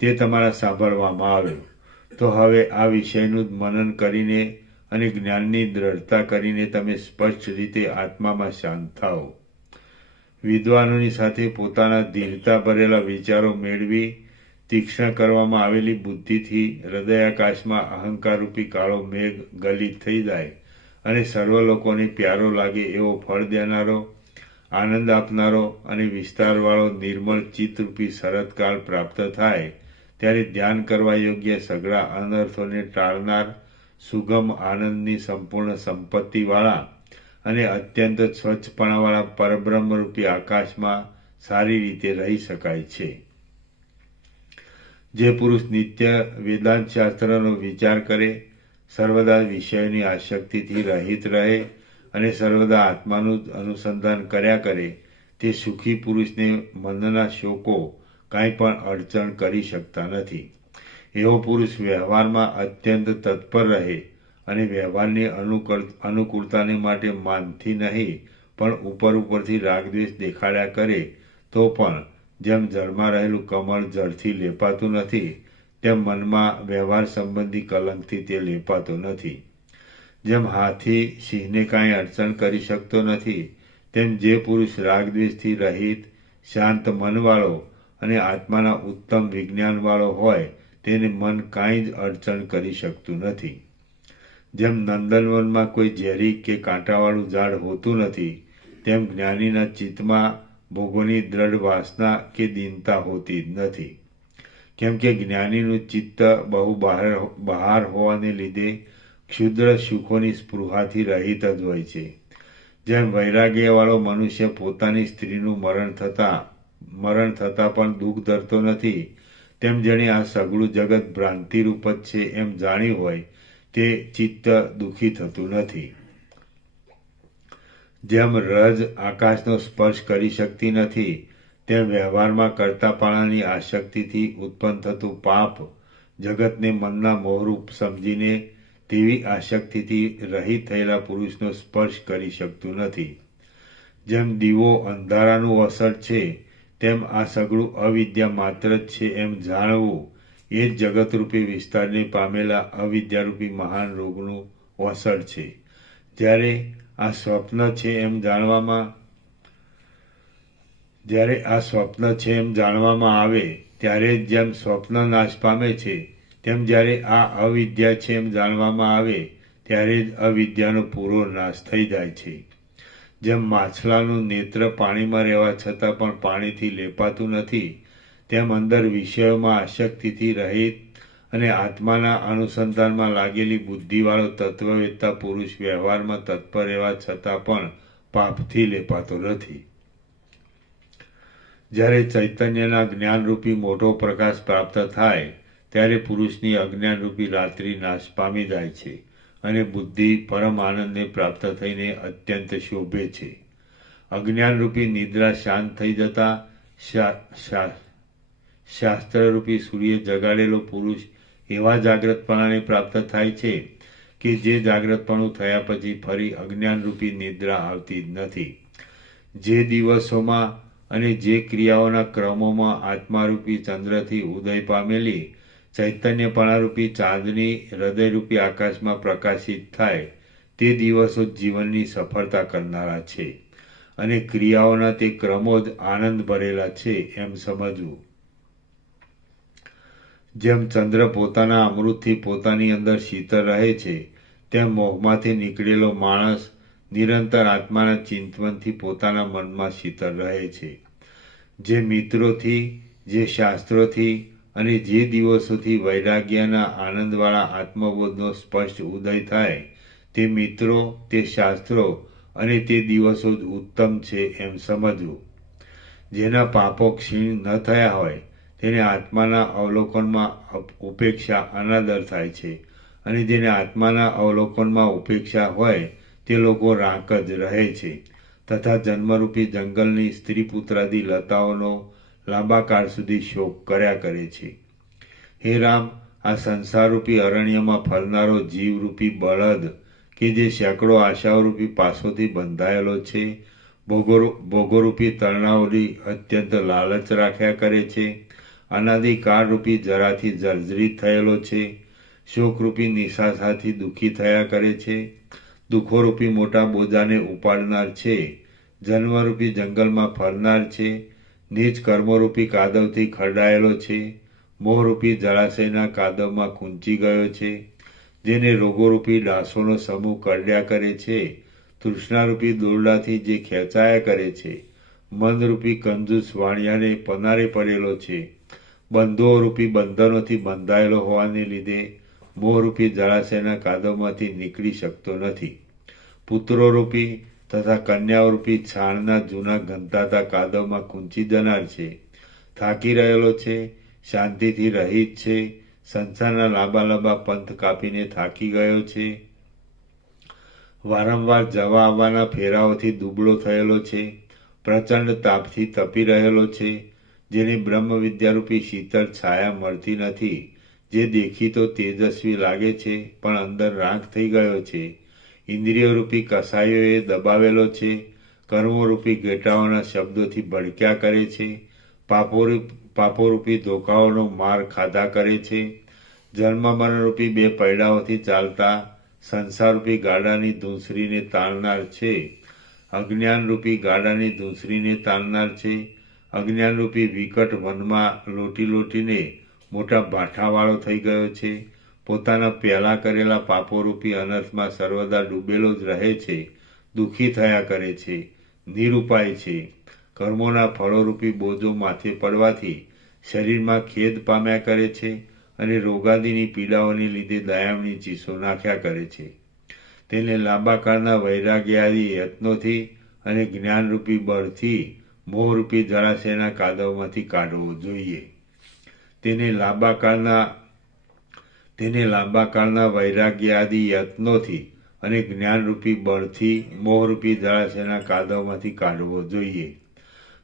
તે તમારા સાંભળવામાં આવ્યું. તો હવે આ વિષયનું મનન કરીને અને જ્ઞાનની દ્રઢતા કરીને તમે સ્પષ્ટ રીતે આત્મામાં શાંત થાઓ. વિદ્વાનોની સાથે પોતાના ધીરતા ભરેલા વિચારો મેળવી તીક્ષ્ણ કરવામાં આવેલી બુદ્ધિથી હૃદયાકાશમાં અહંકારરૂપી કાળો મેઘ ગલિત થઈ જાય અને સર્વ લોકોને પ્યારો લાગે એવો ફળ દેનારો, આનંદ આપનારો અને વિસ્તારવાળો નિર્મળ ચિત્તરૂપી શરતકાળ પ્રાપ્ત થાય ત્યારે ધ્યાન કરવા યોગ્ય સઘળા અનર્થોને ટાળનાર સુગમ આનંદની સંપૂર્ણ સંપત્તિવાળા અને અત્યંત સ્વચ્છપણાવાળા પરબ્રહ્મરૂપી આકાશમાં સારી રીતે રહી શકાય છે. જે પુરુષ નિત્ય વેદાંત શાસ્ત્રનો વિચાર કરે, સર્વદા વિષયોની આસક્તિથી રહિત રહે અને સર્વદા આત્માનું અનુસંધાન કર્યા કરે, તે સુખી પુરુષને મનના શોકો કાંઈ પણ અડચણ કરી શકતા નથી. એવો પુરુષ વ્યવહારમાં અત્યંત તત્પર રહે અને વ્યવહારની અનુકૂળતાને માટે માનથી નહીં પણ ઉપરથી રાગદ્વેષ દેખાડ્યા કરે તો પણ જેમ જળમાં રહેલું કમળ જળથી લેપાતું નથી તેમ મનમાં વ્યવહાર સંબંધી કલંકથી તે લેપાતો નથી. જેમ હાથી સિંહને કાંઈ અડચણ કરી શકતો નથી તેમ જે પુરુષ રાગદ્વેષથી રહિત, શાંત મનવાળો અને આત્માના ઉત્તમ વિજ્ઞાનવાળો હોય તેને મન કાંઈ જ અડચણ કરી શકતું નથી. જેમ નંદનવનમાં કોઈ ઝેરી કે કાંટાવાળું ઝાડ હોતું નથી તેમ જ્ઞાનીના ચિત્તમાં ભોગોની દ્રઢ વાસના કે દીનતા હોતી જ નથી. કેમ કે જ્ઞાનીનું ચિત્ત બહુ બહાર હોવાને લીધે ક્ષુદ્ર સુખોની સ્પૃહાથી રહિત જ હોય છે. જેમ વૈરાગ્યવાળો મનુષ્ય પોતાની સ્ત્રીનું મરણ થતાં પણ દુઃખ ધરતો નથી તેમ જેણે આ સઘળું જગત ભ્રાંતિરૂપ જ છે એમ જાણ્યું હોય તે ચિત્ત દુઃખી થતું નથી. જેમ રજ આકાશનો સ્પર્શ કરી શકતી નથી તેમ વ્યવહારમાં કરતાપણાની આસક્તિથી ઉત્પન્ન થતું પાપ જગતને મનના મોહરૂપ સમજીને તેવી આસક્તિથી રહિત થયેલા પુરુષનો સ્પર્શ કરી શકતું નથી. જેમ દીવો અંધારાનું અસર છે તેમ આ સઘળું અવિદ્યા માત્ર જ છે એમ જાણવું એ જ જગતરૂપી વિસ્તારને પામેલા અવિદ્યારૂપી મહાન રોગનું અસર છે. જ્યારે આ સ્વપ્ન છે એમ જાણવામાં આવે ત્યારે જેમ સ્વપ્ન નાશ પામે છે તેમ જ્યારે આ અવિદ્યા છે એમ જાણવામાં આવે ત્યારે જ અવિદ્યાનો પૂરો નાશ થઈ જાય છે. જેમ માછલાનું નેત્ર પાણીમાં રહેવા છતાં પણ પાણીથી લેપાતું નથી તેમ અંદર વિષયોમાં આસક્તિથી રહિત અને આત્માના અનુસંધાનમાં લાગેલી બુદ્ધિવાળો તત્વવેત્તા પુરુષ વ્યવહારમાં તત્પર રહેવા છતાં પણ પાપથી લેપાતો નથી. જ્યારે ચૈતન્યના જ્ઞાનરૂપી મોટો પ્રકાશ પ્રાપ્ત થાય ત્યારે પુરુષની અજ્ઞાનરૂપી રાત્રિ નાશ પામી જાય છે અને બુદ્ધિ પરમ આનંદને પ્રાપ્ત થઈને અત્યંત શોભે છે. અજ્ઞાનરૂપી નિદ્રા શાંત થઈ જતા શાસ્ત્રરૂપી સૂર્ય જગાડેલો પુરુષ એવા જાગ્રતપણાને પ્રાપ્ત થાય છે કે જે જાગ્રતપણું થયા પછી ફરી અજ્ઞાનરૂપી નિદ્રા આવતી જ નથી. જે દિવસોમાં અને જે ક્રિયાઓના ક્રમોમાં આત્મારૂપી ચંદ્રથી ઉદય પામેલી ચૈતન્યપણારૂપી ચાંદની હૃદયરૂપી આકાશમાં પ્રકાશિત થાય તે દિવસો જીવનની સફળતા કરનારા છે અને ક્રિયાઓના તે ક્રમો જ આનંદ ભરેલા છે એમ સમજવું. જેમ ચંદ્ર પોતાના અમૃતથી પોતાની અંદર શીતળ રહે છે તેમ મોહમાંથી નીકળેલો માણસ નિરંતર આત્માના ચિંતનથી પોતાના મનમાં શીતળ રહે છે. જે મિત્રોથી, જે શાસ્ત્રોથી અને જે દિવસોથી વૈરાગ્યના આનંદવાળા આત્મબોધનો સ્પષ્ટ ઉદય થાય તે મિત્રો, તે શાસ્ત્રો અને તે દિવસો જ ઉત્તમ છે એમ સમજવું. જેના પાપો ક્ષીણ ન થયા હોય તેને આત્માના અવલોકનમાં ઉપેક્ષા અનાદર થાય છે અને જેને આત્માના અવલોકનમાં ઉપેક્ષા હોય તે લોકો રાંક જ રહે છે તથા જન્મરૂપી જંગલની સ્ત્રી પુત્રાદી લતાઓનો લાંબા કાળ સુધી શોક કર્યા કરે છે. હે રામ, આ સંસારરૂપી અરણ્યમાં ફરનારો જીવરૂપી બળદ કે જે સેંકડો આશાઓરૂપી પાસોથી બંધાયેલો છે, ભોગોરૂપી તરણાઓની અત્યંત લાલચ રાખ્યા કરે છે અનાદિકાળરૂપી જરાથી જર્જરિત થયેલો છે, શોકરૂપી નિશાસાથી દુઃખી થયા કરે છે, દુઃખોરૂપી મોટા બોજાને ઉપાડનાર છે, જન્મરૂપી જંગલમાં ફરનાર છે, નીચ કર્મોરૂપી કાદવથી ખરડાયેલો છે, મોહરૂપી જળાશયના કાદવમાં ખૂંચી ગયો છે, જેને રોગોરૂપી ડાસોનો સમૂહ કરડ્યા કરે છે, તૃષ્ણારૂપી દોરડાથી જે ખેંચાયા કરે છે, મનરૂપી કંજૂસ વાણિયાને પનારે પડેલો છે, બંધોરૂપી બંધનોથી બંધાયેલો હોવાને લીધે મોહરૂપી જળાશયના કાદવમાંથી નીકળી શકતો નથી, પુત્રોરૂપી તથા કન્યાઓરૂપી છાણના જૂના ગંધાતા કાદવમાં ખૂંચી જનાર છે, થાકી રહેલો છે, શાંતિથી રહિત છે, સંસારના લાંબા લાંબા પંથ કાપીને થાકી ગયો છે, વારંવાર જવા આવવાના ફેરાઓથી દુબળો થયેલો છે, પ્રચંડ તાપથી તપી રહેલો છે, જેને બ્રહ્મ વિદ્યારૂપી શીતળ છાયા મળતી નથી, જે દેખી તો તેજસ્વી લાગે છે પણ અંદર રાખ થઈ ગયો છે, ઇન્દ્રિયોરૂપી કસાયોએ દબાવેલો છે, કર્મોરૂપી ઘેટાઓના શબ્દોથી ભડક્યા કરે છે, પાપોરૂપી ધોકાઓનો માર ખાધા કરે છે, જન્મ મરણરૂપી બે પૈડાઓથી ચાલતા સંસારરૂપી ગાડાની ધૂંસરીને તાણનાર છે, અજ્ઞાનરૂપી ગાડાની ધૂંસરીને તાણનાર છે, અજ્ઞાનરૂપી વિકટ વનમાં લોટી લોટીને મોટા ભાઠાવાળો થઈ ગયો છે, પોતાના પહેલાં કરેલા પાપોરૂપી અનર્થમાં સર્વદા ડૂબેલો જ રહે છે, દુઃખી થયા કરે છે, નિરુપાય છે, કર્મોના ફળોરૂપી બોજો માથે પડવાથી શરીરમાં ખેદ પામ્યા કરે છે અને રોગાદીની પીડાઓને લીધે દયામણી ચીસો નાખ્યા કરે છે. તેને લાંબા કાળના વૈરાગ્યાદી યત્નોથી અને જ્ઞાનરૂપી બળથી મોહરૂપી જળાશયના કાદવમાંથી કાઢવો જોઈએ. તેને લાંબા કાળના વૈરાગ્યાદી યત્નોથી અને જ્ઞાનરૂપી બળથી મોહરૂપી જળાશયના કાદવમાંથી કાઢવો જોઈએ.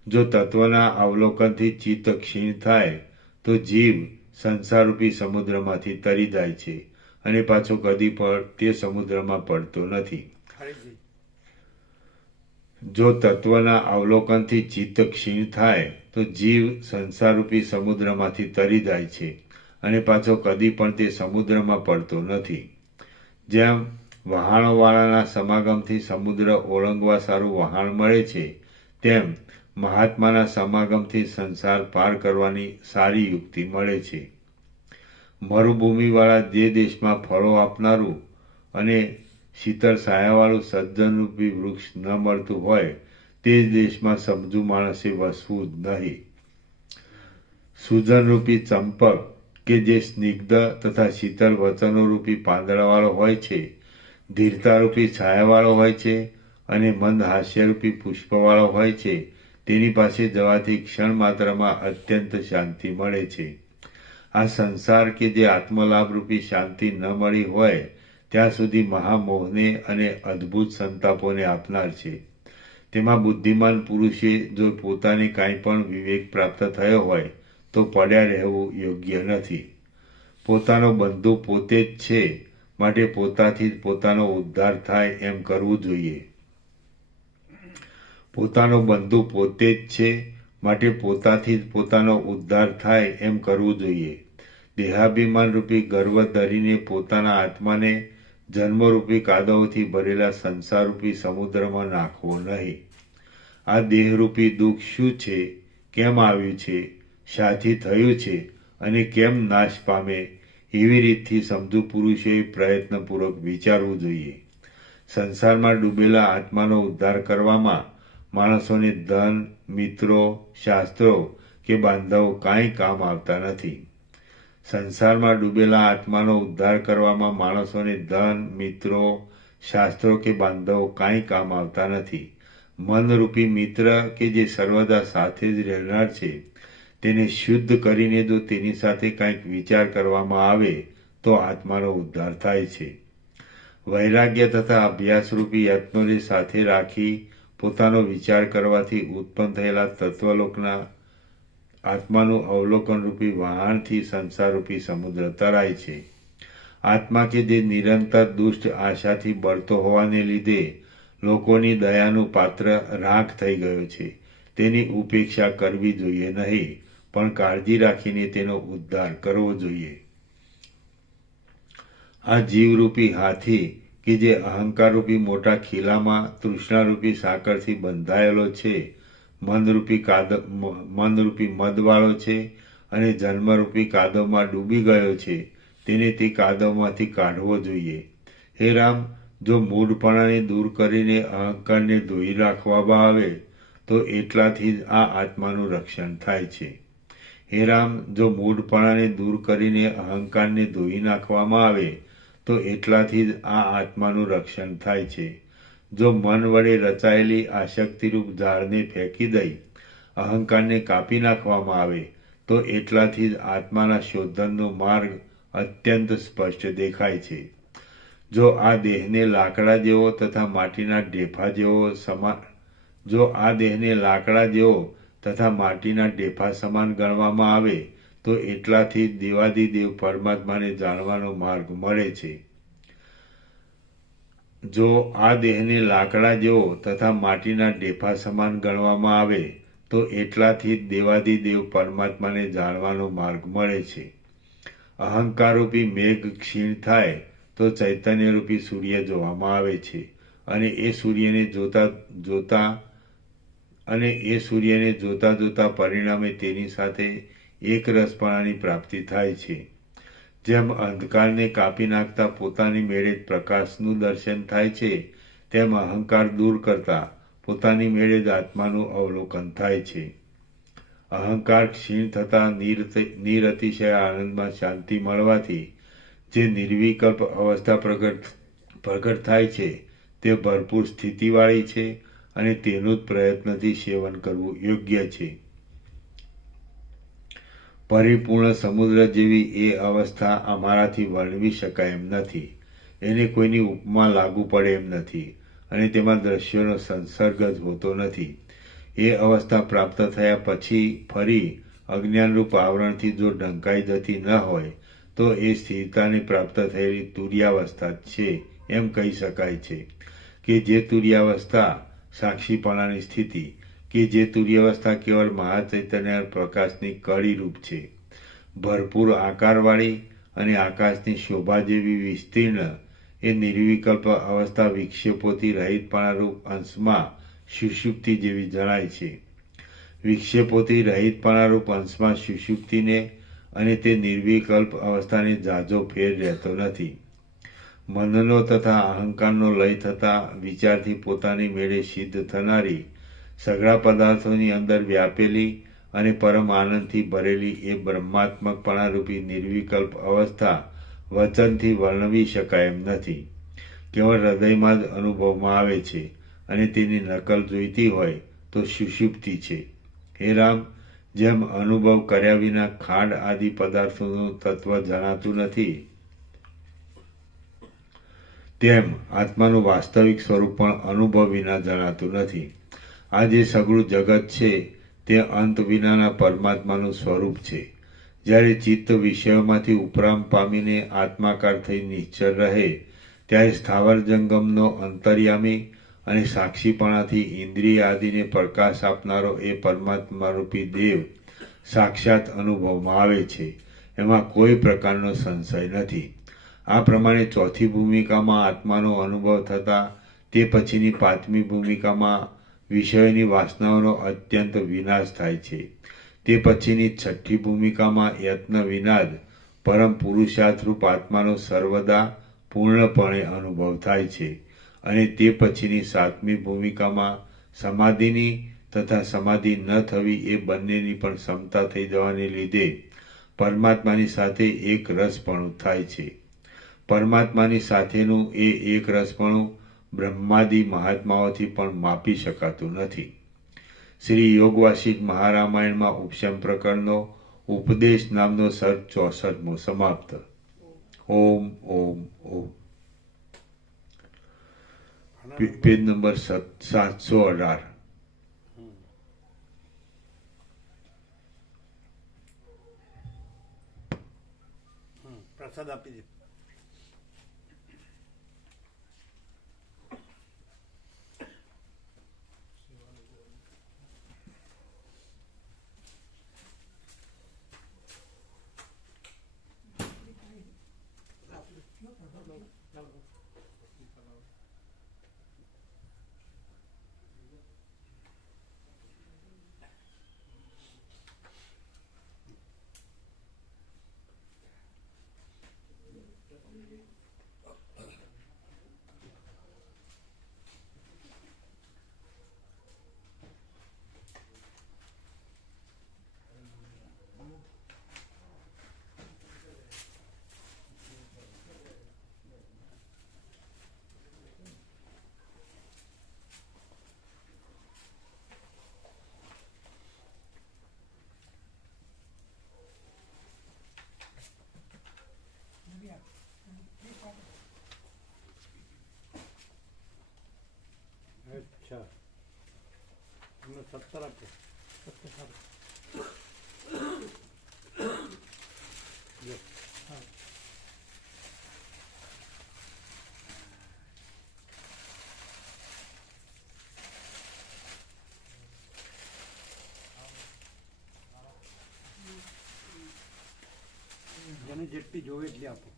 જો તત્વના અવલોકનથી ચિત્ત ક્ષીણ થાય તો જીવ સંસારરૂપી સમુદ્રમાંથી તરી જાય છે અને પાછો કદી પણ તે સમુદ્રમાં પડતો નથી. જો તત્વના અવલોકનથી ચિત્ત ક્ષીણ થાય તો જીવ સંસારરૂપી સમુદ્રમાંથી તરી જાય છે અને પાછો કદી પણ તે સમુદ્રમાં પડતો નથી. જેમ વહાણોવાળાના સમાગમથી સમુદ્ર ઓળંગવા સારું વહાણ મળે છે, તેમ મહાત્માના સમાગમથી સંસાર પાર કરવાની સારી યુક્તિ મળે છે. મરુભૂમિવાળા જે દેશમાં ફળો આપનારું અને શીતળ છાયાવાળું સજ્જનરૂપી વૃક્ષ ન મળતું હોય તે જ દેશમાં સમજુ માણસે વસવું જ નહીં. સુજનરૂપી ચંપક કે જે સ્નિગ્ધ તથા શીતળ વચનોરૂપી પાંદડાવાળો હોય છે, ધીરતારૂપી છાયાવાળો હોય છે અને મંદ હાસ્યરૂપી પુષ્પવાળો હોય છે, તેની પાસે જવાથી ક્ષણ માત્રમાં અત્યંત શાંતિ મળે છે. આ સંસાર કે જે આત્મલાભરૂપી શાંતિ ન મળી હોય ત્યાં સુધી મહામોહને અને અદ્ભુત સંતાપોને આપનાર છે. તેમાં બુદ્ધિમાન પુરુષે જો પોતાને કાંઈ પણ વિવેક પ્રાપ્ત થયો હોય તો પડ્યા રહેવું યોગ્ય નથી. પોતાનો બંધુ પોતે જ છે, માટે પોતાથી જ પોતાનો ઉદ્ધાર થાય એમ કરવું જોઈએ. પોતાનો બંધુ પોતે જ છે, માટે પોતાથી જ પોતાનો ઉદ્ધાર થાય એમ કરવું જોઈએ. દેહાભિમાનરૂપી ગર્વ ધરીને પોતાના આત્માને જન્મરૂપી કાદવથી ભરેલા સંસારરૂપી સમુદ્રમાં નાખવો નહીં. આ દેહરૂપી દુઃખ શું છે, કેમ આવ્યું છે, શાથી થયું છે અને કેમ નાશ પામે, એવી રીતથી સમજુ પુરુષોએ પ્રયત્નપૂર્વક વિચારવું જોઈએ. સંસારમાં ડૂબેલા આત્માનો ઉદ્ધાર કરવામાં માણસોને ધન, મિત્રો, શાસ્ત્રો કે બાંધવો કાંઈ કામ આવતા નથી. સંસારમાં ડૂબેલા આત્માનો ઉદ્ધાર કરવામાં માણસોને ધન, મિત્રો, શાસ્ત્રો કે બાંધવો કાંઈ કામ આવતા નથી. મનરૂપી મિત્ર કે જે સર્વદા સાથે જ રહેનાર છે, તેને શુદ્ધ કરીને જો તેની સાથે કાંઈક વિચાર કરવામાં આવે તો આત્માનો ઉદ્ધાર થાય છે. વૈરાગ્ય તથા અભ્યાસરૂપી યત્નોને સાથે રાખી પોતાનો વિચાર કરવાથી ઉત્પન્ન થયેલા તત્વલોકના આત્માનું અવલોકનરૂપી વહાણથી સંસારરૂપી સમુદ્ર તરાય છે. આત્મા કે જે નિરંતર દુષ્ટ આશાથી બળતો હોવાને લીધે લોકોની દયાનું પાત્ર રાખ થઈ ગયો છે, તેની ઉપેક્ષા કરવી જોઈએ નહીં, પણ કાળજી રાખીને તેનો ઉદ્ધાર કરવો જોઈએ. આ જીવરૂપી હાથી કે જે અહંકારરૂપી મોટા ખીલામાં તૃષ્ણારૂપી સાકરથી બંધાયેલો છે, મનરૂપી મદવાળો છે અને જન્મરૂપી કાદવમાં ડૂબી ગયો છે, તેને તે કાદવમાંથી કાઢવો જોઈએ. હે રામ, જો મૂઢપણાને દૂર કરીને અહંકારને ધોઈ રાખવામાં આવે તો એટલાથી જ આ આત્માનું રક્ષણ થાય છે. હે રામ, જો મૂઢપણાને દૂર કરીને અહંકારને ધોઈ નાખવામાં આવે તો એટલાથી જ આ આત્માનું રક્ષણ થાય છે. જો મન વડે રચાયેલી આસક્તિરૂપ ઝાડને ફેંકી દઈ અહંકારને કાપી નાખવામાં આવે તો એટલાથી જ આત્માના શોધનનો માર્ગ અત્યંત સ્પષ્ટ દેખાય છે. જો આ દેહને લાકડા જેવો તથા માટીના ઢેફા સમાન ગણવામાં આવે તો એટલાથી જ દેવાધિદેવ પરમાત્માને જાણવાનો માર્ગ મળે છે. જો આ દેહને લાકડા જેવો તથા માટીના ઢેફા સમાન ગણવામાં આવે તો એટલાથી જ દેવાધિદેવ પરમાત્માને જાણવાનો માર્ગ મળે છે. અહંકારરૂપી મેઘ ક્ષીણ થાય તો ચૈતન્યરૂપી સૂર્ય જોવામાં આવે છે અને એ સૂર્યને જોતા પરિણામે તેની સાથે એક રસપણાની પ્રાપ્તિ થાય છે. જેમ અંધકારને કાપી નાખતા પોતાની મેળે જ પ્રકાશનું દર્શન થાય છે, તેમ અહંકાર દૂર કરતા પોતાની મેળે જ આત્માનું અવલોકન થાય છે. અહંકાર ક્ષીણ થતાં નિરતિશય આનંદમાં શાંતિ મળવાથી જે નિર્વિકલ્પ અવસ્થા પ્રગટ થાય છે તે ભરપૂર સ્થિતિવાળી છે અને તેનું જ પ્રયત્નથી સેવન કરવું યોગ્ય છે. પરિપૂર્ણ સમુદ્ર જેવી એ અવસ્થા અમારાથી વર્ણવી શકાય એમ નથી. એને કોઈની ઉપમા લાગુ પડે એમ નથી અને તેમાં દ્રશ્યોનો સંસર્ગ જ હોતો નથી. એ અવસ્થા પ્રાપ્ત થયા પછી ફરી અજ્ઞાનરૂપ આવરણથી જો ઢંકાઈ જતી ન હોય તો એ સ્થિરતાને પ્રાપ્ત થયેલી તુર્યાવસ્થા જ છે એમ કહી શકાય છે. કે જે તુર્યાવસ્થા સાક્ષીપણાની સ્થિતિ, કે જે તુર્યાવસ્થા કેવળ મહાચૈતન્ય પ્રકાશની કળીરૂપ છે, ભરપૂર આકારવાળી અને આકાશની શોભા જેવી વિસ્તીર્ણ એ નિર્વિકલ્પ અવસ્થા વિક્ષેપોથી રહિતપણારૂપ અંશમાં સુષુપ્તિ જેવી જણાય છે. વિક્ષેપોથી રહિતપણારૂપ અંશમાં સુષુપ્તિને અને તે નિર્વિકલ્પ અવસ્થાને ઝાઝો ફેર રહેતો નથી. મનનો તથા અહંકારનો લય થતા વિચારથી પોતાની મેળે સિદ્ધ થનારી સઘળા પદાર્થોની અંદર વ્યાપેલી અને પરમ આનંદથી ભરેલી એ બ્રહ્માત્મકપણારૂપી નિર્વિકલ્પ અવસ્થા વચનથી વર્ણવી શકાય એમ નથી. કેવળ હૃદયમાં જ અનુભવમાં આવે છે અને તેની નકલ જોઈતી હોય તો સુષુપ્તિ છે. હે રામ, જેમ અનુભવ કર્યા વિના ખાંડ આદિ પદાર્થોનું તત્વ જણાતું નથી, તેમ આત્માનું વાસ્તવિક સ્વરૂપ પણ અનુભવ વિના જણાતું નથી. આ જે સઘળું જગત છે તે અંત વિનાના પરમાત્માનું સ્વરૂપ છે. જ્યારે ચિત્ત વિષયોમાંથી ઉપરામ પામીને આત્માકાર થઈ નિશ્ચળ રહે ત્યારે સ્થાવર જંગમનો અંતર્યામી અને સાક્ષીપણાથી ઇન્દ્રિય આદિને પ્રકાશ આપનારો એ પરમાત્મારૂપી દેવ સાક્ષાત અનુભવમાં આવે છે. એમાં કોઈ પ્રકારનો સંશય નથી. આ પ્રમાણે ચોથી ભૂમિકામાં આત્માનો અનુભવ થતાં તે પછીની પાંચમી ભૂમિકામાં વિષયોની વાસનાઓનો અત્યંત વિનાશ થાય છે. તે પછીની છઠ્ઠી ભૂમિકામાં યત્ન વિના જ પરમ પુરુષાર્થરૂપ આત્માનો સર્વદા પૂર્ણપણે અનુભવ થાય છે અને તે પછીની સાતમી ભૂમિકામાં સમાધિની તથા સમાધિ ન થવી એ બંનેની પણ ક્ષમતા થઈ જવાને લીધે પરમાત્માની સાથે એક રસપણું થાય છે. પરમાત્માની સાથેનું એ એક રસપણું બ્રહ્માદિ મહાત્માઓથી પણ માપી શકાતું નથી. શ્રી યોગવાસિષ્ઠ મહારામાયણમાં ઉપશમ પ્રકરણનો ઉપદેશ નામનો સર્ગ 64મો સમાપ્ત. ઓમ ઓમ ઓમ. Page number 718. પ્રસાદ આપી દે. 17 આપો. લો. જેને જેટલી જોવે એટલી આપો.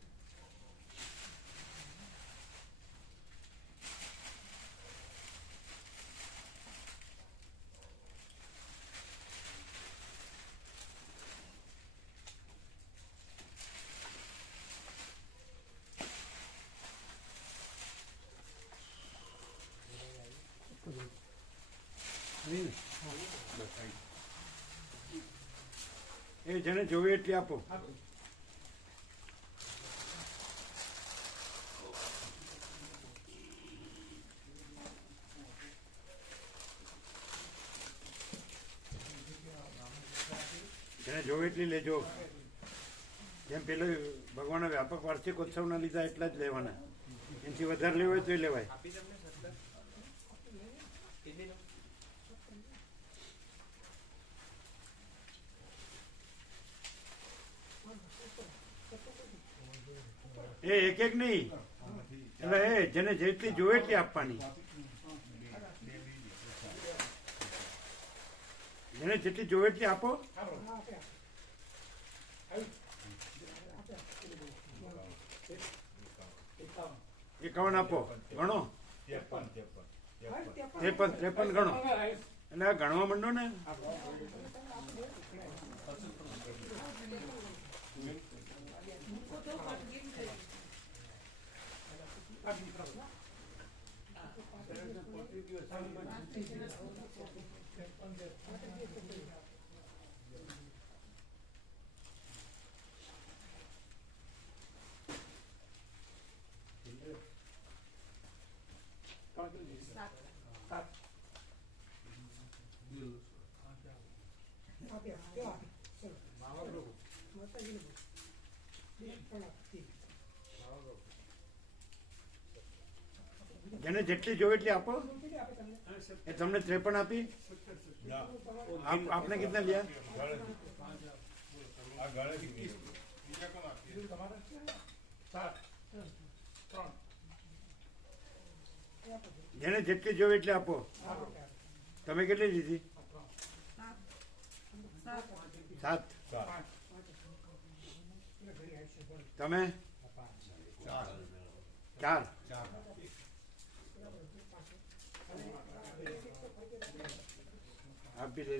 એ જેને જોવે એટલી આપો. જેને જોવે એટલી લેજો. જેમ પેલો ભગવાનના વ્યાપક વાર્ષિક ઉત્સવના લીધા એટલા જ લેવાના. એનાથી વધારે લેવો હોય તો લેવાય. એ એક એક નહીં, એટલે એ જેને જેટલી જોવે એટલી આપવાની. જેને જેટલી જોવે એટલી આપો. એકાવન આપો. ગણો. 53 ગણો. એટલે આ ગણવા માંડો ને. જેને જેટલી જોવે એટલી આપો. એ તમને 53 આપી. आपने कितना लिया? જેને જેટલી જોવે એટલી આપો. તમે કેટલી લીધી? 7. તમે 4. આપી દે.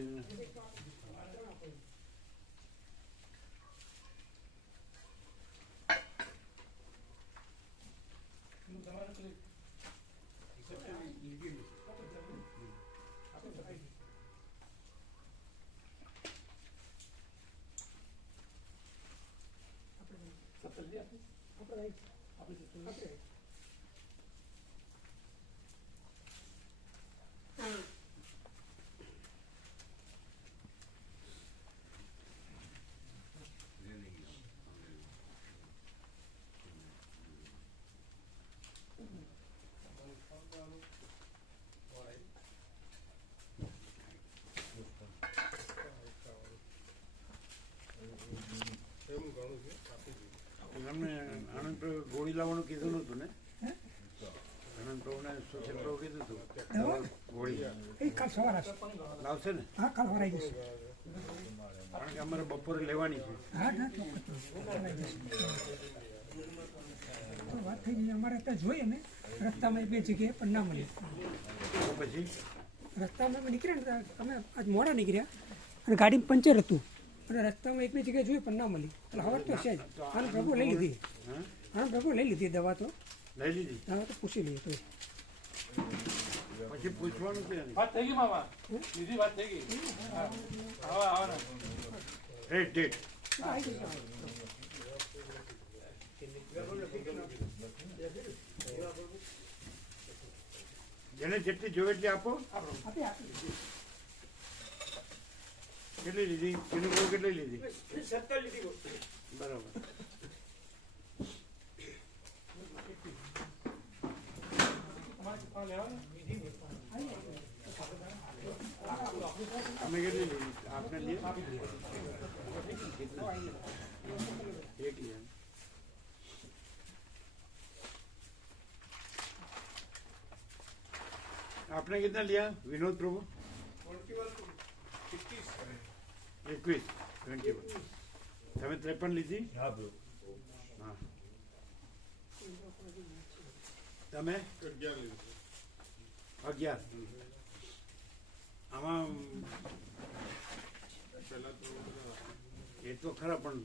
આનંદ ગોળી લાવવાનું કીધું નતું ને? આનંદ પ્રભુને સોશિયલ પ્રભુ કીધું હતું ગોળી કાલ સવારે લાવશે ને? હા, કાલ સવારે આવી જશે. કારણ કે અમારે બપોરે લેવાની છે. હા, વાત થઈ ગઈ. અમારે ત્યાં જોઈએ ને રસ્તામાં 2 જગ્યાએ પણ ના મળી. તો પછી રસ્તામાં અમે નીકળ્યા ને અમે આજ મોડા નીકળ્યા અને ગાડીમાં પંચર હતું અને રસ્તામાં 1-2 જગ્યાએ જોયું પણ ના મળી. એટલે હવે તો છે જ. આનંદ પ્રભુ લઈ લીધી. આનંદ પ્રભુ લઈ લીધી દવા તો. લઈ લીધી. દવા તો પૂછી લઈએ તો પછી પૂછવાનું છે. વાત થઈ ગઈ મામા. બીજી વાત થઈ ગઈ. ડેટ આવી જશે. જેને જેટલી જોવે એટલી આપો. આપી કેટલી લીધી? એનું બહુ કેટલી લીધી? 17 લીધી. બરાબર. લેવાનું અમે કેટલી લીધી આપને લીધી એક લીધી आपने कितना लिया विनोद प्रभु 21 21 તમે 53 લીધી હા તમે 11 આમાં એ તો ખરા પણ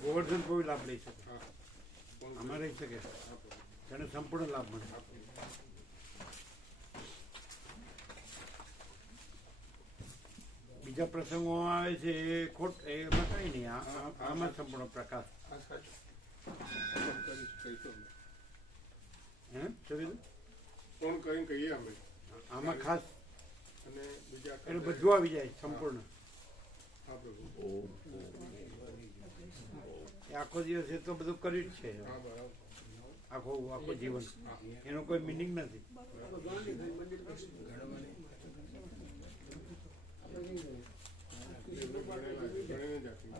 ગોવર્ધન કોઈ લાભ લઈ શકે આમાં રહી શકે તેને સંપૂર્ણ લાભ મળે બીજા પ્રસંગો આવે છે એ ખોટ એમાં કઈ નહીં આમાં સંપૂર્ણ પ્રકાશ હે શું કીધું ફોન કરીને કહીએ અમે આમાં ખાસ અને બીજા એટલે બધું આવી જાય સંપૂર્ણ હા પ્રભુ એ આખો દિવસ એ તો બધું કર્યું જ છે હા બરાબર આખો જીવન એનો કોઈ મિનિંગ નથી ગણીને જ આપી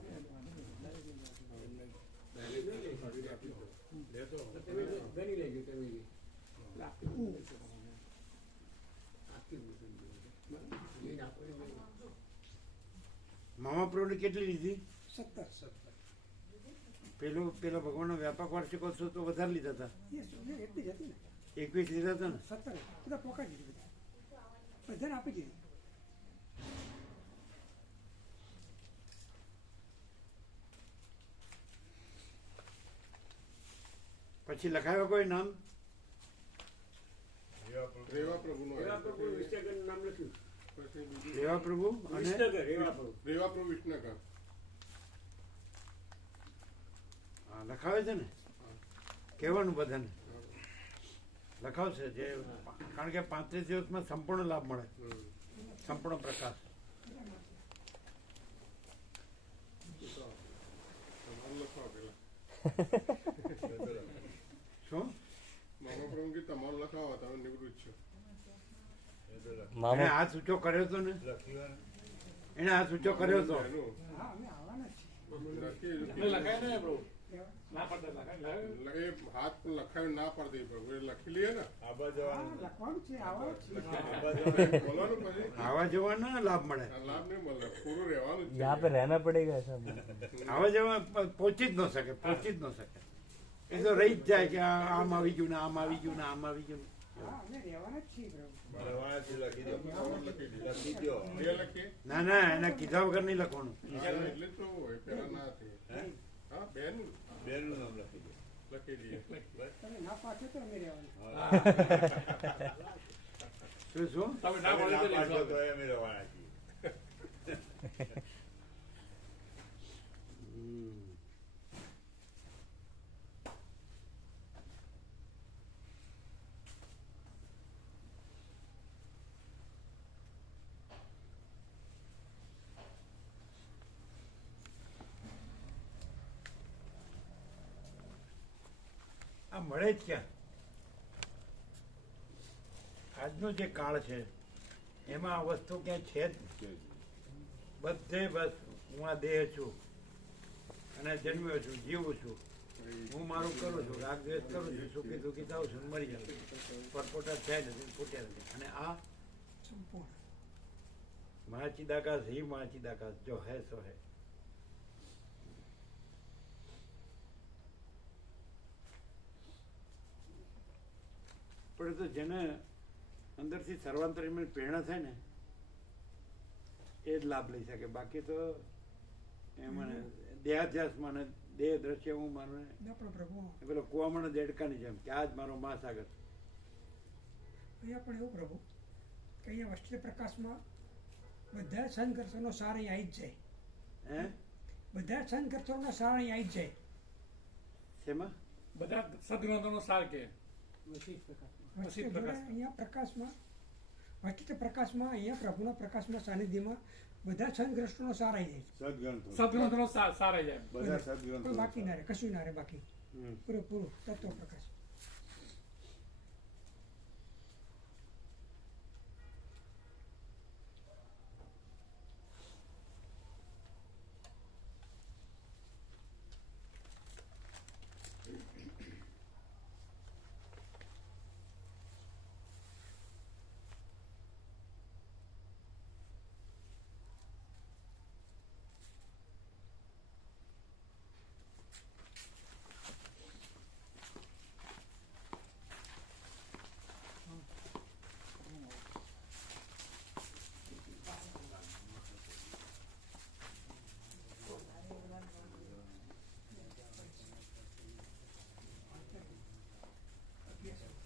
મામા પ્રભુને કેટલી લીધી 17 પેલા ભગવાનનો વ્યાપક વાર્ષિકોત્સવ તો વધારે લીધા હતા એટલી જ હતી ને 21 લીધા હતા ને 17 બધા પોકાડી દીધી બધાને આપી દીધી પછી લખાયો કોઈ નામ રેવા પ્રભુનું નામ લખ્યું પછી બીજું રેવા પ્રભુ અને રેવા પ્રભુ વિસનગર હા, લખાવે છે ને કહેવાનું બધાને લખાવશે જે કારણ કે 35 દિવસમાં સંપૂર્ણ લાભ મળે સંપૂર્ણ પ્રકાશ તમારું લખવા પેલા શું મામા પ્રભુ કે તમારું લખાવા તમે નિવૃત્ત છો એને હાથ ઊંચો કર્યો હતો ને એને હાથ ઊંચો કર્યો હતો એનું હા અમે આવવાના જ છીએ લખી લખાય ને પ્રભુ ના પડતા લખાય એ હાથ પણ લખાવી ના પાડતી પ્રભુ એ લખી લઈએ ને હા લખવાનું છે આવવાનું છે બોલવાનું પછી આવા જવાના લાભ મળે આ લાભ નહીં મળે પૂરું રહેવાનું જ છે. यहाँ पे रहना पड़ेगा सब આવા જવા પહોંચી જ ન શકે એ તો રહી જ જાય કે આમ આવી ગયું ને આમ આવી ગયું ને આમ આવી ગયું ને. હા અમે રહેવાના જ છીએ પ્રભુ એ લખીએ ના ના એને કીધા વગર નહીં લખવાનું હા, એટલે જ તો એ પેલા ના હતી હા બેન લખી દઈએ તમે ના પાછો તો અમે રહેવાના શું તમે ના પડે તો લેશો. હમ. આ મળે જ ક્યાં આજનો જે કાળ છે એમાં આ વસ્તુ ક્યાંય છે જ નહીં. બધે બસ હું આ દેહ છું અને જન્મ્યો છું જીવું છું હું મારું કરું છું રાગ દ્વેષ કરું છું સુખી દુઃખી થાઉં છું મરી જાઉં છું પરપોટા થયા નથી ફૂટ્યા નથી અને આ સંપૂર્ણ મહાચિદાકાશ હી મહાચિદાકાશ જો હે સો હે પણ એ તો જેને અંદરથી સર્વાંતરીમાં પ્રેરણા થાય ને એ જ લાભ લઈ શકે બાકી તો એમાં દેહાધ્યાસમાં ને દેહ દ્રશ્ય હું માનું ને પણ પ્રભુ પેલો કુવામણ દેડકાની જેમ કે આ જ મારો મહાસાગર અહીંયા પણ એવું પ્રભુ કે અહીંયા વસ્તી પ્રકાશમાં બધા સંઘર્ષોનો સાર અહીં આવી જ જાય હે બધા સંઘર્ષોનો સાર અહીં આવી જ જાય શેમાં બધા સદગ્રંથોનો સાર કે વસ્તી વસ્તી જોડે અહીંયા પ્રકાશમાં વસ્તી પ્રકાશમાં અહીંયા પ્રભુના પ્રકાશમાં સાનિધ્યમાં બધા સંઘર્ષોનો સાર આવી જાય સદગ્રંથોનો સાર આવી જાય કોઈ બાકી ના રહે કશું ના રહે બાકી પૂરેપૂરું તત્વ પ્રકાશ